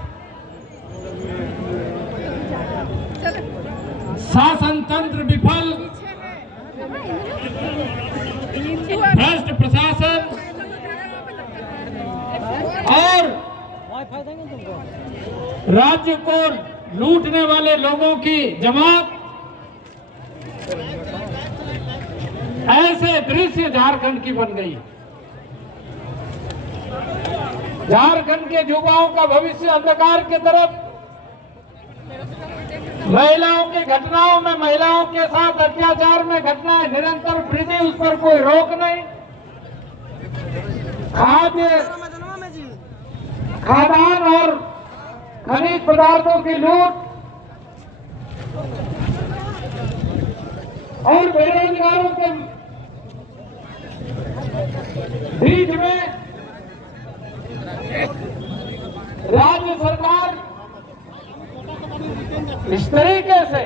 शासन तंत्र विफल, भ्रष्ट प्रशासन और राज्य को लूटने वाले लोगों की जमात, ऐसे दृश्य झारखंड की बन गई। झारखंड के युवाओं का भविष्य अंधकार की तरफ, महिलाओं की घटनाओं में, महिलाओं के साथ अत्याचार में घटनाएं निरंतर वृद्धि, उस पर कोई रोक नहीं। खाद्यान्न और खनिज पदार्थों की लूट और बेरोजगारों के बीच में राज्य सरकार इस तरीके से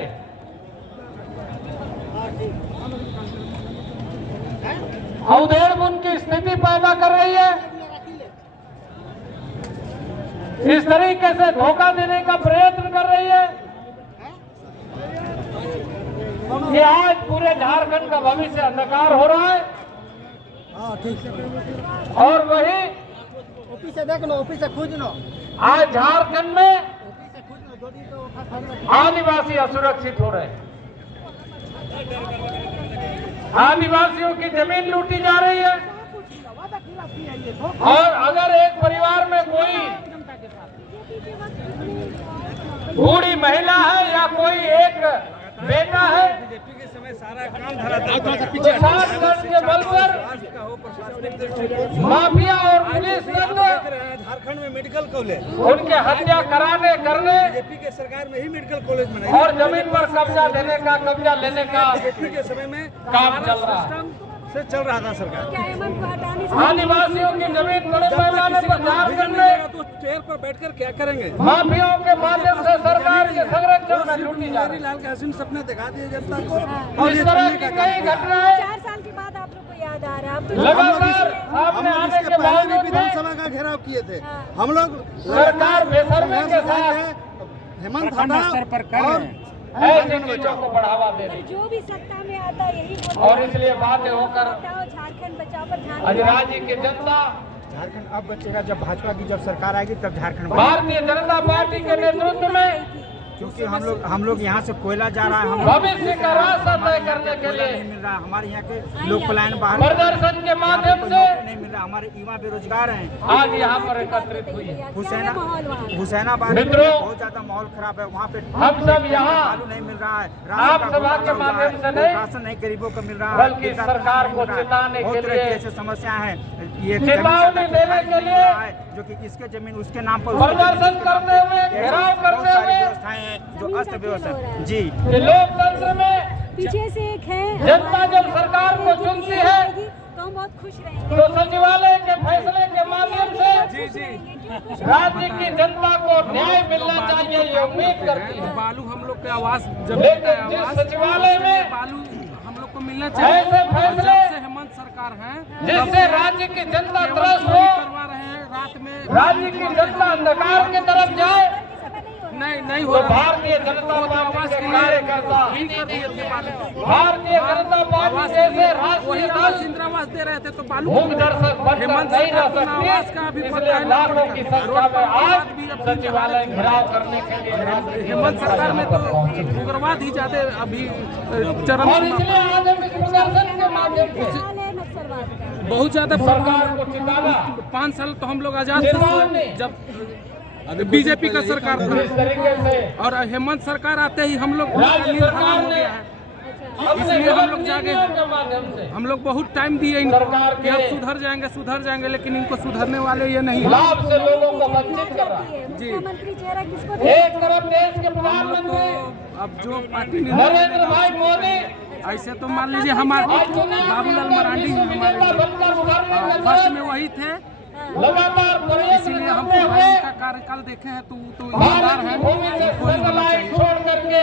अवधेड़बुन की स्थिति पैदा कर रही है, इस तरीके से धोखा देने का प्रयत्न कर रही है कि आज पूरे झारखंड का भविष्य अंधकार हो रहा है। और वही आज झारखंड में आदिवासी असुरक्षित हो रहे हैं। आदिवासियों की जमीन लूटी जा रही है और अगर एक परिवार में कोई बूढ़ी महिला है या कोई एक बेटा है तो साथ के बल पर माफिया और पुलिस झारखंड में मेडिकल कॉलेज उनके हत्या करने करने बीजेपी के सरकार में ही मेडिकल कॉलेज बनाई और जमीन पर कब्जा लेने का कब्जा लेने का बीजेपी के समय में काम चल रहा है। से चल रहा था सरकार। आदिवासियों की जमीन बड़े पैमाने पर झारखंड में तो चेयर पर बैठकर क्या करेंगे? माफियाओं के माध्यम से सरकार के संरक्षण में लूटी जा रही है। लाल के हसीन सपने दिखा दिए जनता को और इस तरह की कई घटनाएं 4 साल के बाद आप लोग को याद आ रहा है। लगातार आपने आने के बाद भी विधानसभा का घेराव किए थे हम लोग। सरकार बेशर्मी के साथ हेमंत हटा और ऐसी चीजों को बढ़ावा दे रही है। जो भी सत्ता में आता यही और इसलिए बाध्य होकर झारखंड बचाओ पर ध्यान आज राज्य की जनता झारखंड अब बचेगा जब भाजपा की जब सरकार आएगी तब झारखंड भारतीय जनता पार्टी के नेतृत्व में क्योंकि हम लोग यहाँ से कोयला जा रहा है, हम भविष्य का रास्ता तय करने के लिए नहीं मिल रहा, हमारे यहाँ के लोग पलायन बाहर प्रदर्शन के माध्यम से नहीं मिल रहा, हमारे युवा बेरोजगार हैं। आज यहाँ पर एकत्रित हुई है। हुसैनाबाद में मित्रों, बहुत ज्यादा माहौल खराब है, वहाँ पे हम सब यहाँ आलू नहीं मिल रहा है, आप सभा के माध्यम से नहीं राशन नहीं गरीबों को मिल रहा है, बल्कि सरकार को चेताने के लिए ऐसी समस्या है ये चेतावनी देने के लिए जो कि इसके जमीन उसके नाम पर प्रदर्शन करते हुए घेराव करते हुए व्यवस्थाएं हैं जो अस्त व्यवस्था जी लोकतंत्र में पीछे से एक है जनता जब सरकार को चुनती है तो हम बहुत खुश रहेंगे। तो सचिवालय के फैसले के माध्यम से राज्य की जनता को न्याय मिलना चाहिए ये उम्मीद करती है। बालू हम लोग के आवास लेकिन जिस सचिवालय में बालू हम लोग को मिलना ऐसे फैसले हेमंत सरकार है जिससे राज्य की जनता त्रस्त हो, करवा रहे हैं रात में राज्य की जनता अंधकार की तरफ जाए, नहीं तो भारतीय जनता पार्टी के कार्यकर्ता भारतीय जनता पार्टी जैसे राष्ट्रीय दल इंदिरावास दे रहे थे तो बालू भूख दर्शक बनकर नहीं रह सकती, इसलिए लाखों की संख्या में आज सचिवालय घेराव करने के लिए हेमंत सरकार में तो उग्रवाद ही ज्यादा अभी चरम और इसलिए आज हम इस प्रदर्शन के माध्यम से बहुत ज्यादा सरकार को चिताना 5 साल तो हम लोग आजाद थे जब बीजेपी का सरकार इस तरीके से और हेमंत सरकार आते ही हम लोग राज्य सरकार ने इसलिए हम लोग जागे के माध्यम से हम लोग बहुत टाइम दिए इनको कि अब सुधर जाएंगे लेकिन इनको सुधरने वाले ये नहीं लाभ से लोगों को वंचित कर रहा है। मुख्यमंत्री चेहरा किसको एक तरफ देश के प्रधानमंत्री अब जो पार्टी नरेंद्र भाई मोदी ऐसे तो मान लीजिए हमारे बाबूलाल मरांडी हैं हमारे फर्स्ट में वही थे लगातार इसीलिए हम का कार्यकाल देखे हैं तो ईमानदार है कोई होना चाहिए छोड़ करके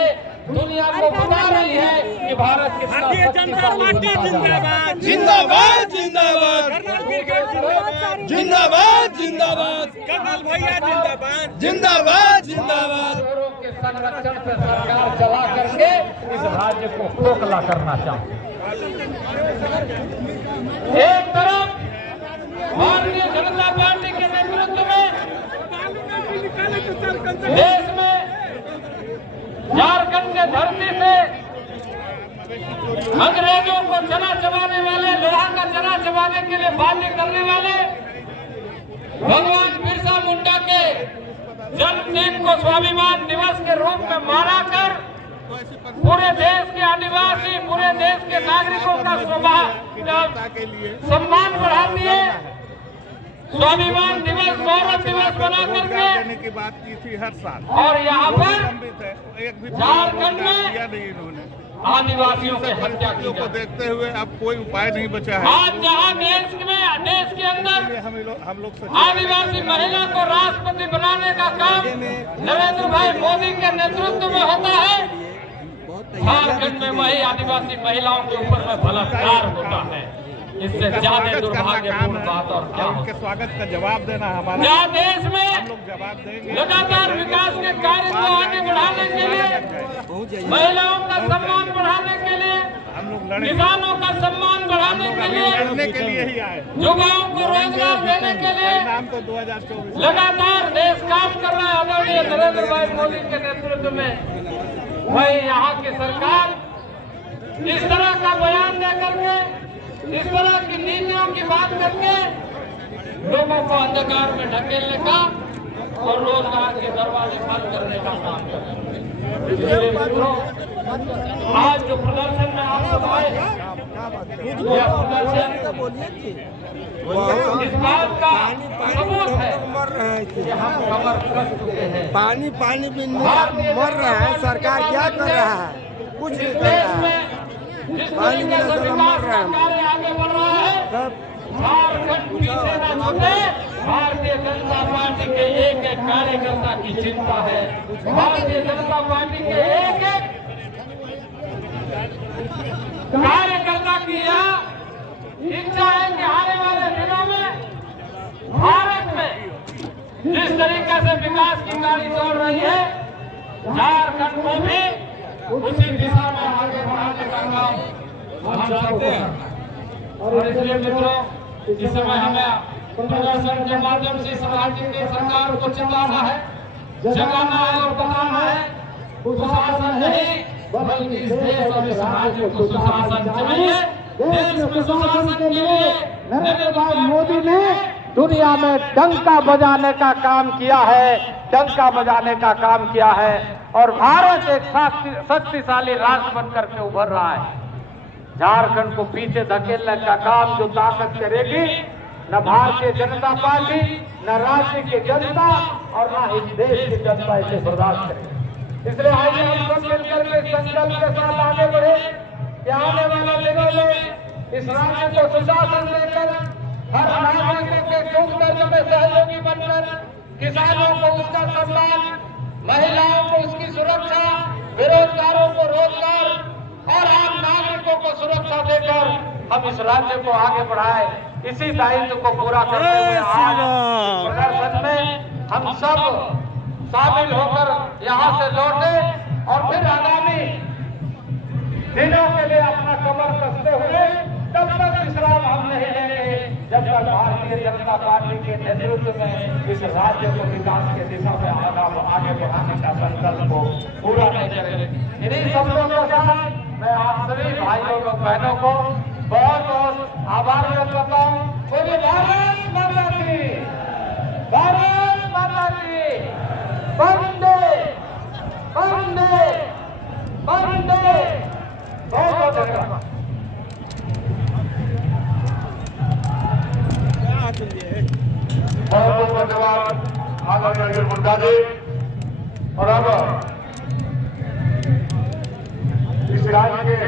दुनिया को बता रही है कि भारत भारतीय जनता पार्टी जिंदाबाद जिंदाबाद जिंदाबाद जिंदाबाद जिंदाबाद कर्नल भैया जिंदाबाद जिंदाबाद जिंदाबाद के संरक्षण से सरकार चला करके इस राज्य को खोखला करना चाहती है। एक तरफ भारतीय जनता पार्टी के नेतृत्व में देश में झारखंड के धरती से अंग्रेजों को चना चबाने वाले, लोहा का चना चबाने के लिए बाध्य करने वाले भगवान बिरसा मुंडा के जन्मदिन को स्वाभिमान दिवस के रूप में माना कर पूरे देश के आदिवासी, पूरे देश के नागरिकों का सम्मान बढ़ाती है। स्वाभिमान दिवस, गौरव दिवस बना करके की बात की थी हर साल और यहाँ पर झारखंड में आदिवासियों की हत्या की को देखते हुए अब कोई उपाय नहीं बचा है। आज जहाँ देश के अंदर हम लोग आदिवासी महिला को राष्ट्रपति बनाने का काम नरेंद्र भाई मोदी के नेतृत्व में होता है, झारखंड में वही आदिवासी महिलाओं के ऊपर में बलात्कार होता है। इससे ज्यादा दुर्भाग्यपूर्ण बात और क्या उनके स्वागत का जवाब देना हमारा क्या देश में हम लोग जवाब देंगे। लगातार विकास के कार्य को आगे बढ़ाने के लिए, महिलाओं का सम्मान बढ़ाने के लिए, हम लोग लड़े किसानों का सम्मान बढ़ाने के लिए, लड़ने के लिए ही आए। युवाओं को रोजगार देने के लिए लगातार देश काम कर रहा है आदरणीय नरेंद्र भाई मोदी के नेतृत्व में। वही यहाँ की सरकार इस तरह का बयान दे करके, इस तरह की नीतियों की बात करके लोगों को अंधकार में ढकेलने का और रोजगार के दरवाजे बंद करने का काम कर रहे हैं। इसलिए मित्रों, आज जो प्रदर्शन में आप सब आए, यह प्रदर्शन इस बात का सबूत है कि हम कमर कस चुके हैं। पानी भी मर रहा है, सरकार क्या कर रहा है? कुछ नहीं कर रहा है। पानी में मर रहा है। आगे बढ़ रहा है, झारखंड पीछे न छूटे। भारतीय जनता पार्टी के एक एक कार्यकर्ता की चिंता है। भारतीय जनता पार्टी के एक एक कार्यकर्ता की यह इच्छा है कि आने वाले दिनों में भारत में जिस तरीके से विकास की गाड़ी दौड़ रही है, झारखंड को भी उसी दिशा में आगे बढ़ाने का काम हम चाहते हैं। और इसलिए मित्रों, इस समय हमें प्रदर्शन के माध्यम से इस राज्य की सरकार को चिताना है, जगाना है और बताना है सुशासन नहीं, बल्कि इस देश और इस राज्य को सुशासन चाहिए। देश में सुशासन के लिए नरेंद्र भाई मोदी ने दुनिया में डंका बजाने का काम किया है, डंका बजाने का काम किया है। और भारत एक शक्तिशाली राष्ट्र बनकर के उभर रहा है। झारखंड को पीछे धकेलने का काम जो ताकत करेगी, न भारतीय जनता पार्टी, न राज्य की जनता और न इस देश की जनता इसे बर्दाश्त करेगी। इसलिए आइए हम सब मिलकर के संकल्प के साथ आगे बढ़े कि आने वाले दिनों में इस राज्य को सुशासन देकर हर नागरिक के सुख दर्द में सहयोगी बनकर किसानों को उसका सम्मान, महिलाओं को उसकी सुरक्षा, बेरोजगारों को रोजगार और आम नागरिकों को सुरक्षा देकर हम इस राज्य को आगे बढ़ाए। इसी दायित्व को पूरा करते हुए आज प्रदर्शन में हम सब शामिल होकर यहाँ से लौटे और फिर आगामी दिनों के लिए अपना कमर कसते हुए तब तक विश्राम हम नहीं लेंगे जब तक भारतीय जनता पार्टी के नेतृत्व में इस राज्य को विकास के दिशा में आगे बढ़ाने का संकल्प को पूरा नहीं करेंगे। इन्हीं शब्दों के साथ मैं आप सभी भाइयों और बहनों को बहुत बहुत आभार व्यक्त करता हूँ। बोलिए भारत माता की, भारत माता की, वंदे वंदे वंदे। बहुत बहुत धन्यवाद। बहुत बहुत धन्यवाद आदरणीय मुंडा जी। और अब इस राज्य के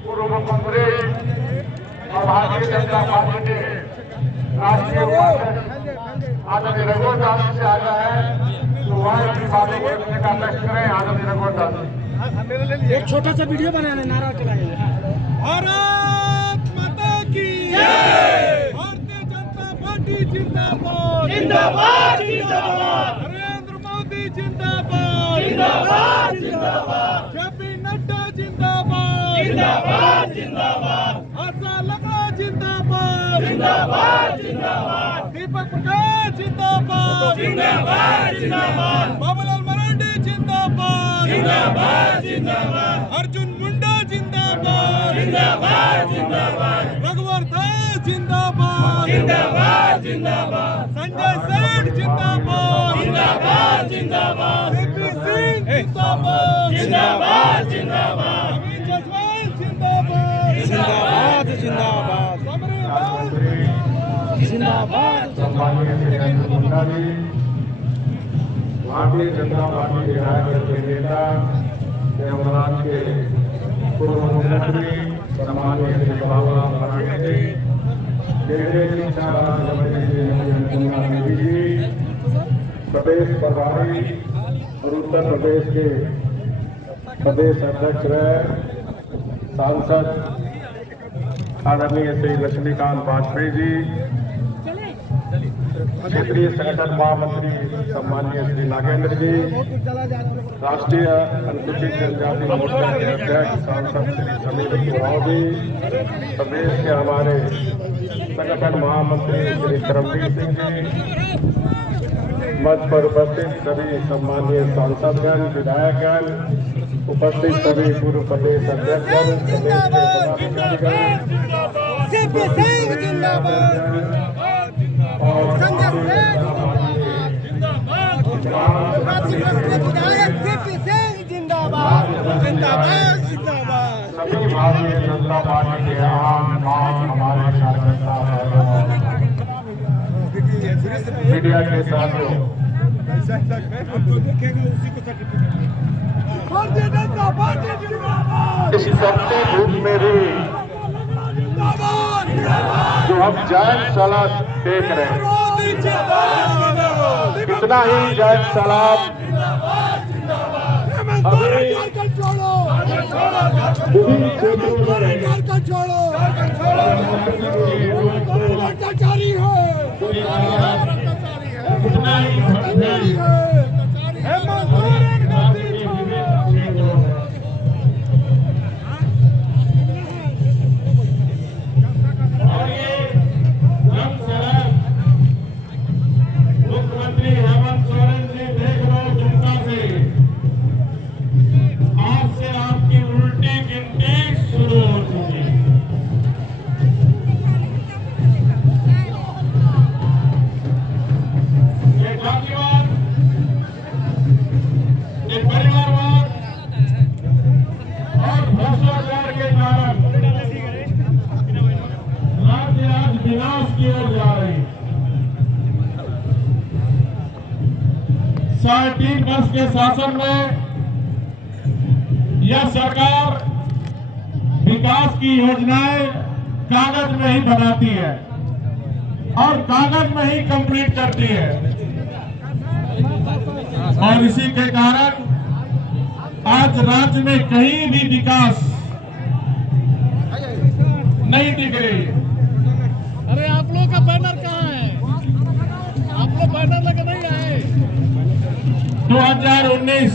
पूर्व मुख्यमंत्री और भारतीय जनता पार्टी के राष्ट्रीय उपाध्यक्ष आदरणीय रघुवर दास जी से आया है, तो वह अपनी बातों को रखने का प्रयास करें। आदरणीय रघुवर दास जी, एक छोटा सा वीडियो बनाने नारा चलाएंगे। भारत माता की जय। भारतीय जनता पार्टी जिंदाबाद, जिंदाबाद, जिंदाबाद। नरेंद्र मोदी जिंदाबाद, जिंदाबाद, जिंदाबाद। जेपी नड्डा जिंदाबाद, जिंदाबाद, जिंदाबाद। आशा लगा जिंदाबाद, जिंदाबाद, जिंदाबाद। दीपक प्रकाश जिंदाबाद, जिंदाबाद, जिंदाबाद। बाबूलाल मरांडी जिंदाबाद, जिंदाबाद, जिंदाबाद। अर्जुन मुंडा जिंदाबाद, जिंदाबाद, जिंदाबाद। रघुवर दास जिंदाबाद, जिंदाबाद, जिंदाबाद। संजय सेठ जिंदाबाद, जिंदाबाद, जिंदाबाद। सीपी सिंह जिंदाबाद, जिंदाबाद, जिंदाबाद। अमित जसवाल जिंदाबाद, जिंदाबाद, जिंदाबाद। जिंदाबाद। सम्मानीय श्री नरेंद्र मुंडा जी, भारतीय जनता पार्टी के राज्य नेता एवं राज्य के पूर्व मुख्यमंत्री सम्मानीय श्री बाबूलाल मरांडी जी, केंद्रीय शिक्षा राज्य मंत्री श्री नरेंद्र जी, प्रदेश प्रभारी और उत्तर प्रदेश के प्रदेश अध्यक्ष रहे सांसद आदरणीय श्री लक्ष्मीकांत वाजपेयी जी, क्षेत्रीय संगठन महामंत्री सम्मानीय श्री नागेंद्र जी, राष्ट्रीय अनुसूचित जनजाति मोर्चा के अध्यक्ष सांसद श्री समीर उरांव जी, प्रदेश के हमारे संगठन महामंत्री श्री करमवीर सिंह जी, मंच पर उपस्थित सभी सम्मानीय सांसदगण, विधायकगण, उपस्थित सभी पूर्व प्रदेश अध्यक्षगण, प्रदेश के सभी भारतीय जनता पार्टी के आम हमारे कार्यकर्ता मीडिया के साथियों, इस सत्य युग में भी जो हम जैन सलाद देख रहे हैं, कितना ही जैन सलाद विभिन्न क्षेत्रों मुख्यमंत्री हेमंत सोरेन जी देख रहे जनता से आज से आपकी उल्टी गिनती शुरू हो चुकी है। ये जातिवाद, ये परिवारवाद और भ्रष्टाचार के कारण राज्य आज विनाश की ओर जा रही है। 3.5 वर्ष के शासन में यह सरकार विकास की योजनाएं कागज में ही बनाती है और कागज में ही कंप्लीट करती है, और इसी के कारण आज राज्य में कहीं भी विकास नहीं दिख रही। अरे आप लोग का बैनर कहाँ है? आप लोग बैनर लगे नहीं आए। 2019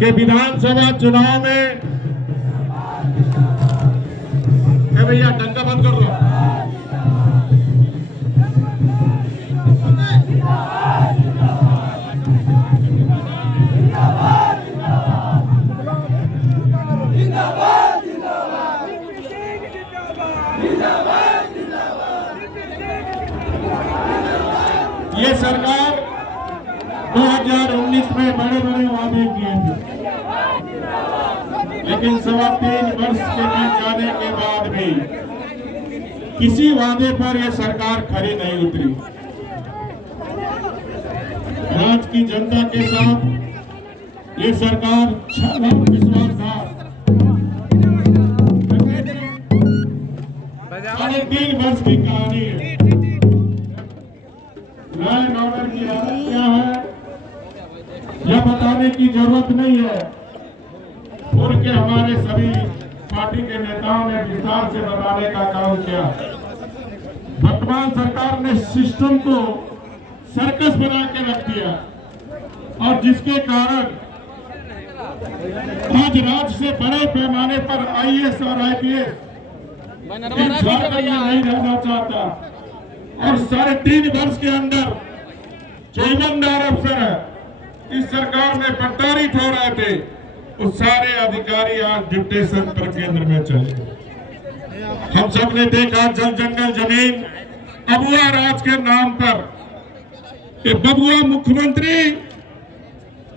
के विधानसभा चुनाव में भैया डंडा बंद कर दो। ये सरकार 2019 में बड़े बड़े वादे किए थे, लेकिन 3.25 वर्ष के बीत जाने के बाद भी किसी वादे पर यह सरकार खरी नहीं उतरी। राज्य की जनता के साथ ये सरकार छलक विश्वासघात 3.5 वर्ष की कहानी है। लॉ एंड ऑर्डर की हालत क्या है यह बताने की जरूरत नहीं है। पूर्व के हमारे सभी पार्टी के नेताओं ने विस्तार से बताने का काम किया। वर्तमान सरकार ने सिस्टम को सर्कस बना के रख दिया, और जिसके कारण आज राज्य से बड़े पैमाने पर आईएएस और आईपीएस झारखंड में नहीं रहना चाहता, और 3.5 वर्ष के अंदर जो ईमानदार अफसर इस सरकार में प्रताड़ित हो रहे थे, वो सारे अधिकारी आज डिप्टेशन पर केंद्र में चले। हम सब ने देखा जल जंगल जमीन अबुआ राज के नाम पर ये बबुआ मुख्यमंत्री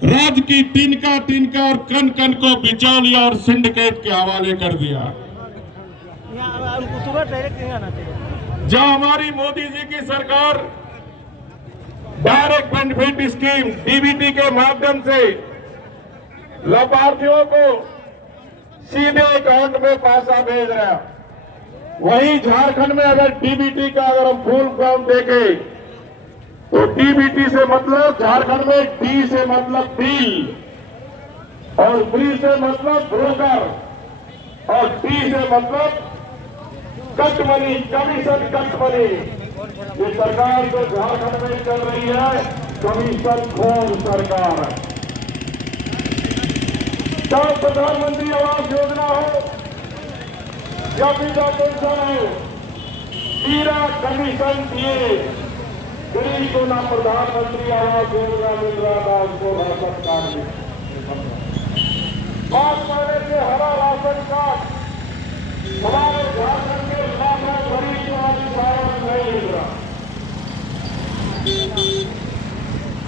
राज्य की तिनका तिनका और कन कन को बिचौलिया और सिंडिकेट के हवाले कर दिया। जहां हमारी मोदी जी की सरकार डायरेक्ट बेनिफिट स्कीम डीबीटी के माध्यम से लाभार्थियों को सीधे अकाउंट में पैसा भेज रहा है, वहीं झारखंड में अगर डीबीटी का अगर हम फुल फॉर्म देखें तो डीबीटी से मतलब झारखंड में डी से मतलब डील, और बी से मतलब ब्रोकर, और टी से मतलब cut money, commission cut money. ये सरकार जो झारखंड में चल रही है कमीशन खोर सरकार है। चाहे प्रधानमंत्री आवास योजना हो, या बीजा पेंशन है, तेरा कमीशन दिए गरीब को ना प्रधानमंत्री आवास योजना मिल रहा था, उसको राशन कार्ड में 5 महीने से हरा राशन कार्ड हमारे झारखंड के लाखों गरीब को आज चावल नहीं मिल रहा।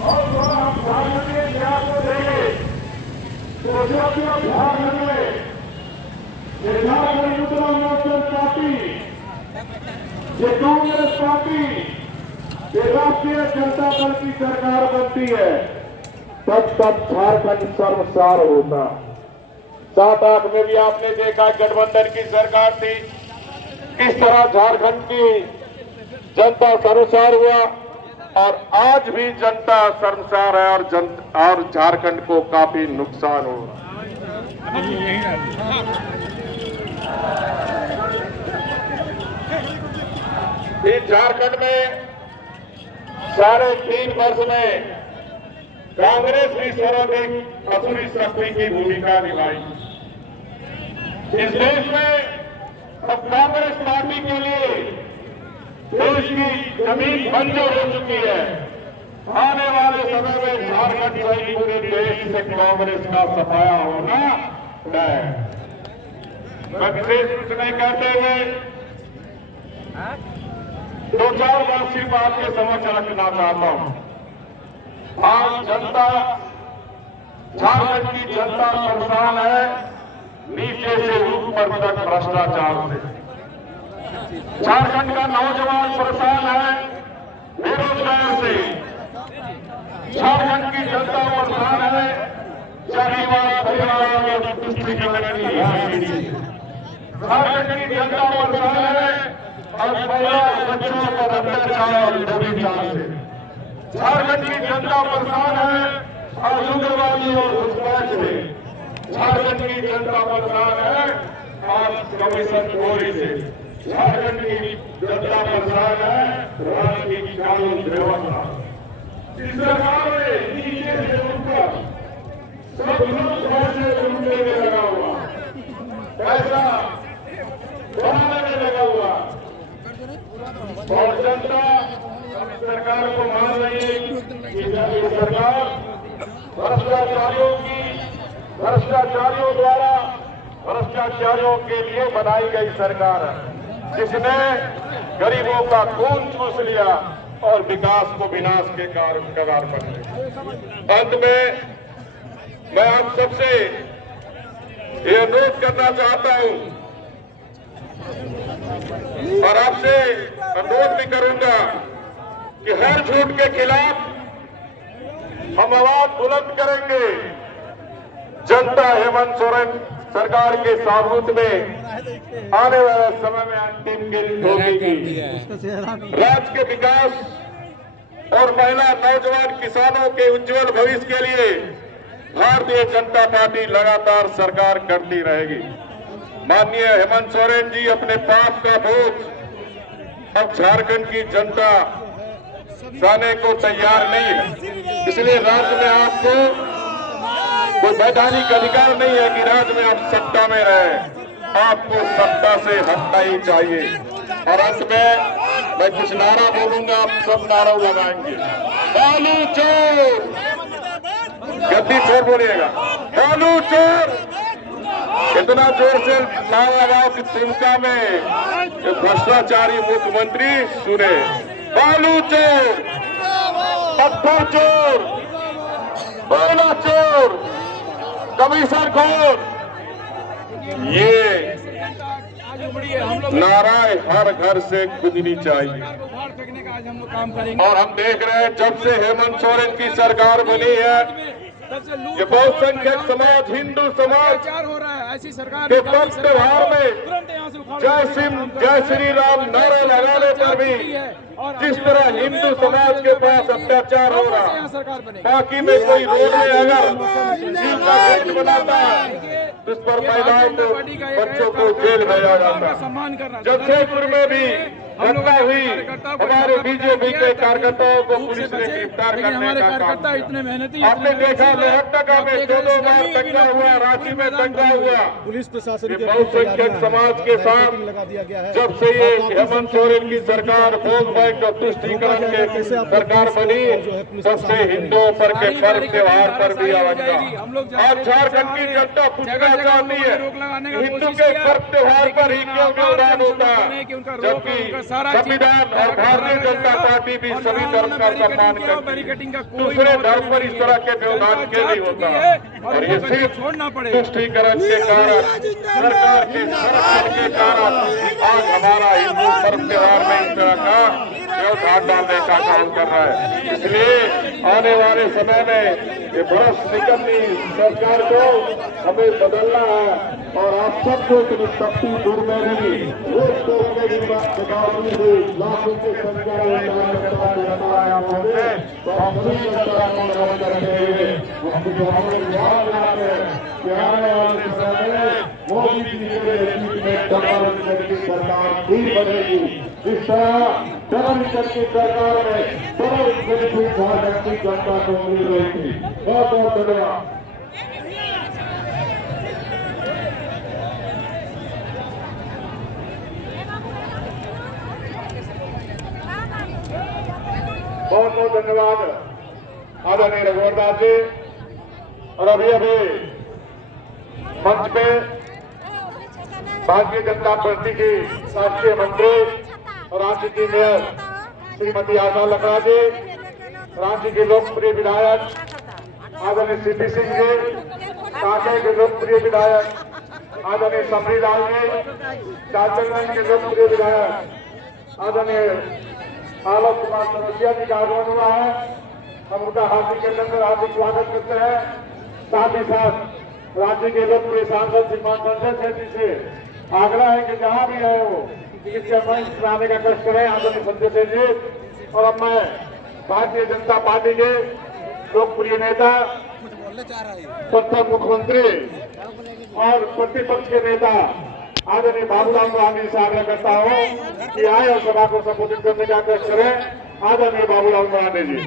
और जो हम झारखंड के न्याय को देंगे तो जब हम झारखंड में झारखंड मुद्रा मोर्चा पार्टी, ये कांग्रेस पार्टी, ये राष्ट्रीय जनता दल की सरकार बनती है, तब झारखंड शर्मसार होता। 7-8 में भी आपने देखा गठबंधन की सरकार थी, किस तरह झारखंड की जनता शर्मसार हुआ, और आज भी जनता शर्मसार है और झारखंड को काफी नुकसान हो रहा है। इस झारखंड में 3.5 वर्ष में कांग्रेस की सर्वाधिक असुरी शक्ति की भूमिका निभाई। इस देश में अब कांग्रेस पार्टी के लिए देश की जमीन बंजर हो चुकी है। आने वाले समय में झारखंड सहित पूरे देश से कांग्रेस का सफाया होना है। मैं विशेष कुछ नहीं कहते हुए 2-4 बात सिर्फ आपके समक्ष रखना चाहता हूं। आज जनता, झारखंड की जनता परेशान है, नीचे से ऊपर तक भ्रष्टाचार से। झारखंड का नौजवान परेशान है बेरोजगार से। झारखंड की जनता परेशान है जातिवाद, परिवारवाद और तुष्टिकरण की राजनीति से। झारखंड की जनता परेशान है महिला बच्चों पर अत्याचार और व्यभिचार से। झारखंड की जनता परेशान है उग्रवादी और घुसपैठ से। झारखंड की जनता परेशान है आज कमीशन खोरी से। झारखंड की जनता परेशान है राज्य की कानून व्यवस्था। इस सरकार में नीचे से ऊपर सब लोग पैसे लूटने में लगा हुआ, पैसा बढ़ाने में लगा हुआ, और जनता सरकार को मान रही है कि ये सरकार भ्रष्टाचारियों द्वारा भ्रष्टाचारियों के लिए बनाई गई सरकार है, जिसने गरीबों का खून चूस लिया और विकास को विनाश के कगार पर ले। अंत में मैं आप सबसे ये अनुरोध करना चाहता हूं और आपसे अनुरोध भी करूंगा कि हर झूठ के खिलाफ हम आवाज बुलंद करेंगे। जनता हेमंत सोरेन सरकार के साबूत में आने वाले समय में अंतिम गिनती होगी। राज्य के विकास और महिला नौजवान किसानों के उज्जवल भविष्य के लिए भारतीय जनता पार्टी लगातार सरकार करती रहेगी। माननीय हेमंत सोरेन जी अपने पाप का बोझ अब झारखंड की जनता सहने को तैयार नहीं है, इसलिए राज्य में आपको कोई वैधानिक अधिकार नहीं है कि राज्य में आप सत्ता में रहे, आपको सत्ता से हटना ही चाहिए। और अंत में मैं कुछ नारा बोलूंगा, आप सब नारा लगाएंगे। बालू चोर, गद्दी चोर बोलिएगा, बालू चोर। इतना जोर से नारा लगाओ कि तिमका में भ्रष्टाचारी मुख्यमंत्री सुने। बालू चोर, पत्थर चोर, कोयला चोर, कमीशन खोर, ये नाराएं हर घर से गूंजनी चाहिए। और हम देख रहे हैं जब से हेमंत सोरेन की सरकार बनी है, ये बहुसंख्यक समाज, हिंदू समाज हो रहा है, ऐसी सरकार के पर्व त्योहार में जय श्री राम नारे लगाने पर भी जिस तरह हिंदू समाज के पास अत्याचार हो रहा, बाकी में कोई रोड में अगर जीव का गेट बनाता है तो उस पर महिलाओं को, बच्चों को जेल भेजा जाता है। जमशेदपुर में भी घटना हुई, हमारे बीजेपी के कार्यकर्ताओं को पुलिस ने गिरफ्तार करने का काम किया। आपने देखा लोहरदगा में 2 बार दंगा हुआ, रांची में दंगा हुआ। पुलिस प्रशासन के बहुसंख्यक समाज के साथ लगा दिया गया है। जब से ये हेमंत सोरेन की सरकार वोट बैंक और तुष्टीकरण के सरकार बनी, तब से हिंदुओं पर के पर्व त्योहार पर भी आवाज। आज झारखंड की जनता पूछना चाहती है, हिंदू के पर्व त्योहार पर ही क्यों उड़ान होता है, जबकि संविधान और भारतीय जनता पार्टी भी सभी धर्म का सम्मान करती है। दूसरे धर्म पर इस तरह के व्यवधान क्यों नहीं होता? और ये सिर्फ तुष्टीकरण के कारण, सरकार के संरक्षण के कारण आज हमारा हिंदू पर्व त्योहार में इस तरह का व्यवधान डालने का काम कर रहा है। इसलिए आने वाले समय में ये भ्रष्ट निकलनी सरकार को हमें बदलना है और आप सबको शक्ति दुर्मेधी रोज तो लाखों के संख्या में मोदी जी के नेतृत्व में की सरकार भी बनेगी। इस तरह डबल की सरकार में बड़ी झारखंड की जनता को मिल रही थी। बहुत बहुत धन्यवाद। बहुत बहुत धन्यवाद आदरणीय रघुवर दास जी। और अभी मंच पे भारतीय जनता पार्टी की राष्ट्रीय मंत्री और रांची की मेयर श्रीमती आशा लकड़ा जी, रांची के लोकप्रिय विधायक आदरणीय सीपी सिंह जी, कांके के लोकप्रिय विधायक आदरणीय समरी लाल जी, चाचलगंज के लोकप्रिय विधायक आदरणीय आलोक कुमार सरोसिया जी का आगमन हुआ है। हम उनका हार्दिक स्वागत करते हैं। साथ ही साथ रांची के लोकप्रिय सांसद श्रीमान संजय सेठ जी से आग्रह है कि जहां भी रहे हो इसके मंच बनाने का कष्ट करें आदरणीय संजय सेठ जी। और अब मैं भारतीय जनता पार्टी के लोकप्रिय नेता, प्रथम मुख्यमंत्री और प्रतिपक्ष के नेता आदरणीय बाबूलाल गांधी से आग्रह करता हूं कि आए और सभा को संबोधित करने का कष्ट करें। आदरणीय बाबूलाल गांधी जी।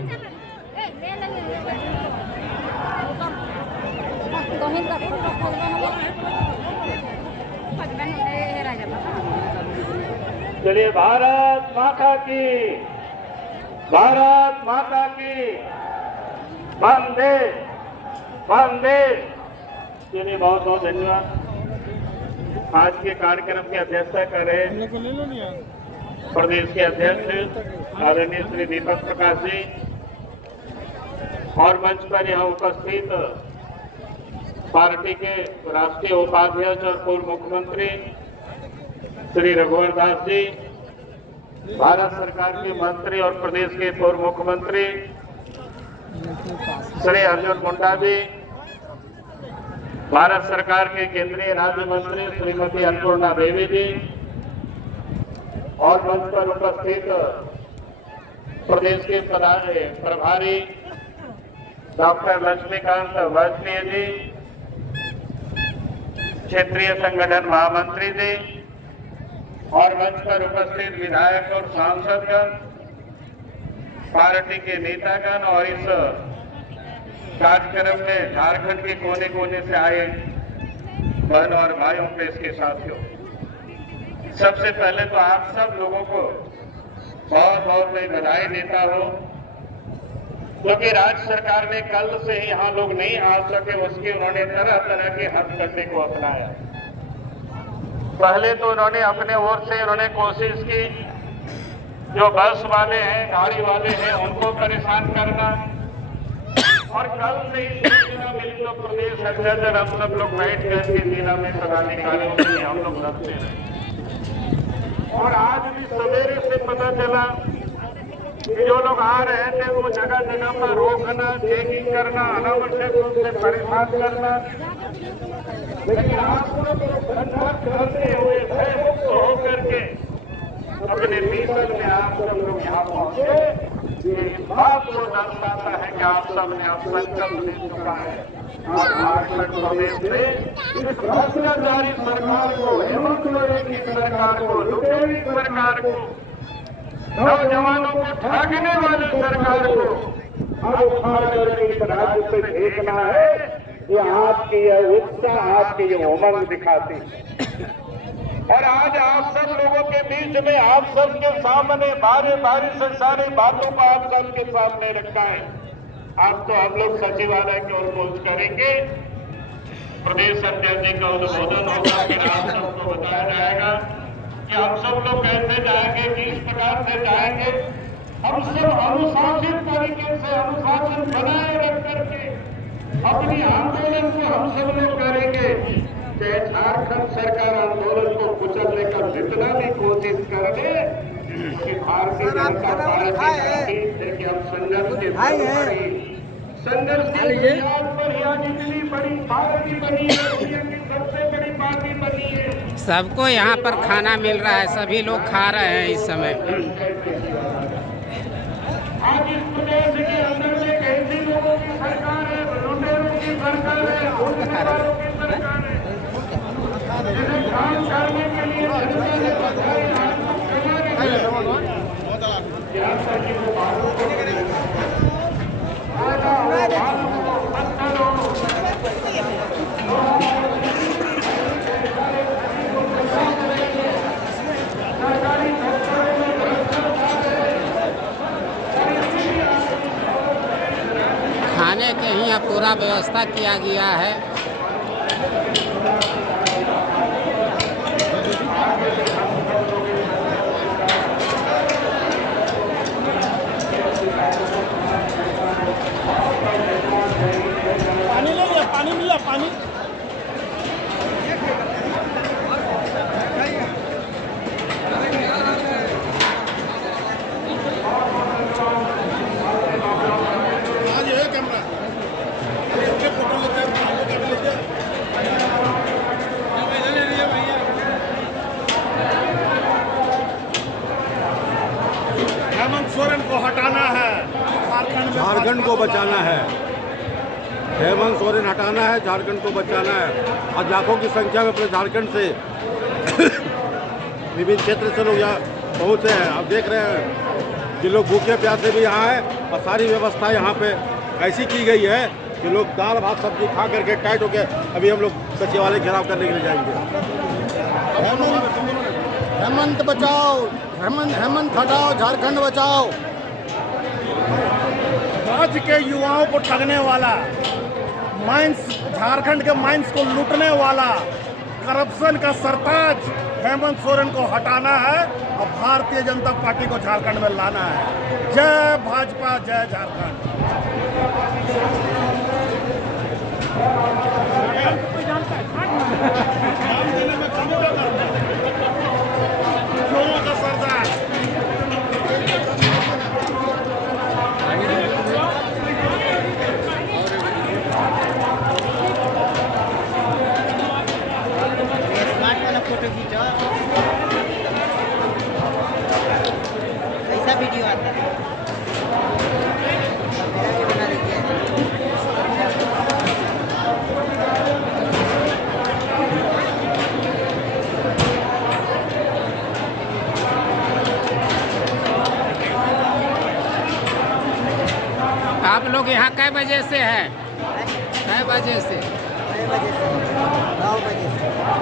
चलिए, भारत माता की, भारत माता की, वंदे वंदे। चलिए, बहुत बहुत धन्यवाद। आज के कार्यक्रम की अध्यक्षता कर रहे प्रदेश के अध्यक्ष आदरणीय श्री दीपक प्रकाश जी और मंच पर यहाँ उपस्थित पार्टी के राष्ट्रीय उपाध्यक्ष और पूर्व मुख्यमंत्री श्री रघुवर दास जी, भारत सरकार के मंत्री और प्रदेश के पूर्व मुख्यमंत्री श्री अर्जुन मुंडा जी, भारत सरकार के केंद्रीय राज्य मंत्री श्रीमती अन्नपूर्णा देवी जी और मंच पर उपस्थित प्रदेश के प्रभारी डॉक्टर लक्ष्मीकांत वाजपेयी जी, क्षेत्रीय संगठन महामंत्री जी और मंच पर उपस्थित विधायक और सांसदगण, पार्टी के नेतागण और इस कार्यक्रम में झारखंड के कोने कोने से आए बहन और भाइयों, प्रेस के साथियों, सबसे पहले तो आप सब लोगों को बहुत बहुत मैं बधाई देता हूं, क्योंकि राज्य सरकार ने कल से ही यहाँ लोग नहीं आ सके, उसके उन्होंने तरह तरह के हथकंडे को अपनाया। पहले तो उन्होंने अपने ओर से उन्होंने कोशिश की, जो बस वाले हैं, गाड़ी वाले हैं, उनको परेशान करना। और कल से ही सूचना मिली तो प्रदेश अध्यक्ष हम सब लोग बैठ करके जिला में पदाधिकारियों के लिए हम लोग रखते हैं। और आज भी सवेरे से पता चला कि जो लोग आ रहे थे वो जगह जगह पर रोकना, चेकिंग करना, अनावश्यक रूप से परेशान करना। लेकिन आप लोग करते हुए भय मुक्त होकर के अपने मिशन में आप सब लोग यहाँ पहुंचे, ये बात को दर्शाता है कि आप सबने अब संकल्प ले चुका है। और झारखंड प्रदेश में इस भ्रष्टाचारी सरकार को, हेमंत सोरेन की सरकार को, लुटेरी सरकार को नौजवानों को ठगने वाली सरकार को अब उखाड़ करके इस राज्य से फेंकना है। ये आपकी यह उत्साह, आपकी ये उमंग दिखाती है। और आज आप सब लोगों के बीच में, आप सबके सामने बारी बारी से सारी बातों को आप सबके सामने रखा है। आप तो हम लोग सचिवालय की ओर पहुंच करेंगे, प्रदेश अध्यक्ष जी का उद्बोधन होगा, फिर आप सबको बताया जाएगा कि हम सब लोग कैसे जाएंगे, किस प्रकार से जाएंगे। हम सब अनुशासित तरीके से, अनुशासन बनाए रख करके अपनी आंदोलन को हम सब लोग करेंगे। चाहे झारखंड सरकार आंदोलन को कुचलने का जितना भी कोशिश कर ले, भारतीय जनता पार्टी कि हम संघर्ष के संघर्ष की बुनियाद पर आज इतनी बड़ी पार्टी बनी है, सबसे बड़ी पार्टी बनी है। सबको यहाँ पर खाना मिल रहा है, सभी लोग खा रहे हैं इस समय। आज इस प्रदेश के अंदर में कैसे लोगों की सरकार है, लुटेरों की सरकार है, उन्नतवारों की सरकार है, जिन्हें काम करने के लिए जनता ने बधाई यहाँ तक कि वो बातों को खाने के ही यहाँ पूरा व्यवस्था किया गया है। पानी ले लिया, पानी मिला, पानी आज ये कैमरा फोटो लेते हैं। हेमंत सोरेन को हटाना है, झारखंड को बचाना है। हेमंत सोरेन हटाना है, झारखंड को बचाना है। आज लाखों की संख्या में अपने झारखंड से विभिन्न क्षेत्र से लोग यहाँ पहुँचे हैं। आप देख रहे हैं कि लोग भूखे प्यासे भी यहाँ हैं और सारी व्यवस्था यहाँ पे ऐसी की गई है कि लोग दाल भात सब्जी खा करके टाइट होके अभी हम लोग सचिवालय घेराव करने के लिए जाएंगे। हेमंत बचाओ, हेमंत हटाओ, झारखंड बचाओ। राज्य के युवाओं को ठगने वाला, माइंस, झारखंड के माइंस को लूटने वाला, करप्शन का सरताज हेमंत सोरेन को हटाना है और भारतीय जनता पार्टी को झारखंड में लाना है। जय भाजपा, जय झारखंड। चोरों का सरदार। फोटो खींचो, कैसा वीडियो आता है? मेरा भी बना दीजिए। आप लोग यहाँ कै बजे से हैं? कै बजे से?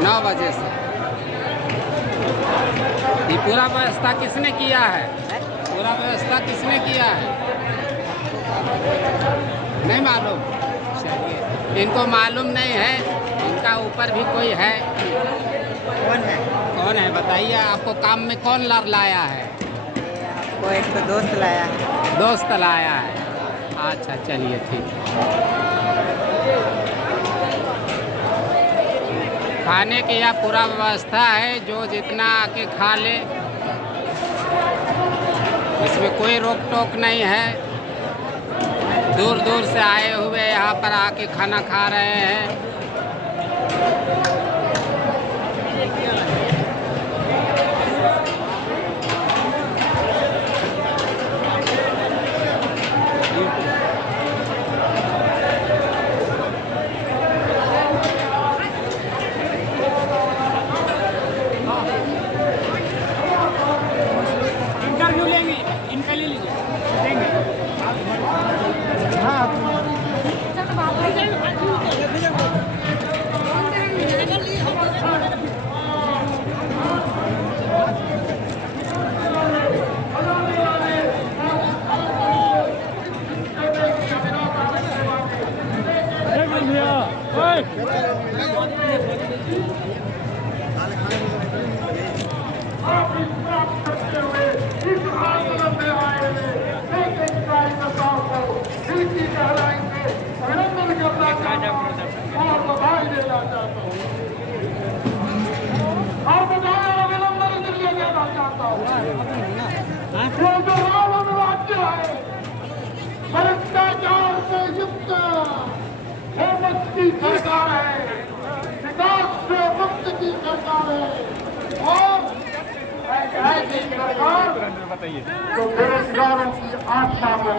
9 बजे से। ये पूरा व्यवस्था किसने किया है? पूरा व्यवस्था किसने किया है? नहीं मालूम। चलिए, इनको मालूम नहीं है, इनका ऊपर भी कोई है। कौन है? कौन है बताइए। आपको काम में कौन लाया है? आपको एक तो दोस्त लाया है। दोस्त लाया है, अच्छा चलिए ठीक है। खाने की यह पूरा व्यवस्था है, जो जितना आके खा ले, इसमें कोई रोक टोक नहीं है। दूर दूर से आए हुए यहाँ पर आके खाना खा रहे हैं। इंटरव्यू लेंगे। करते हुए इस आंदोलन में आए हुए एक कार्यकर्ताओं को दिल की गहराई से अभिनंदन करना चाहता हूं और बधाई देना चाहता हूं और बधाई और अभिनंदन के लिए देना चाहता हूं। ये जो रावण राज्य है, भ्रष्टाचार से युक्त हेमंत की सरकार है, विकास से मुक्त की सरकार है और एक ऐसी सरकार जो बेरोजगारों की आत्मा को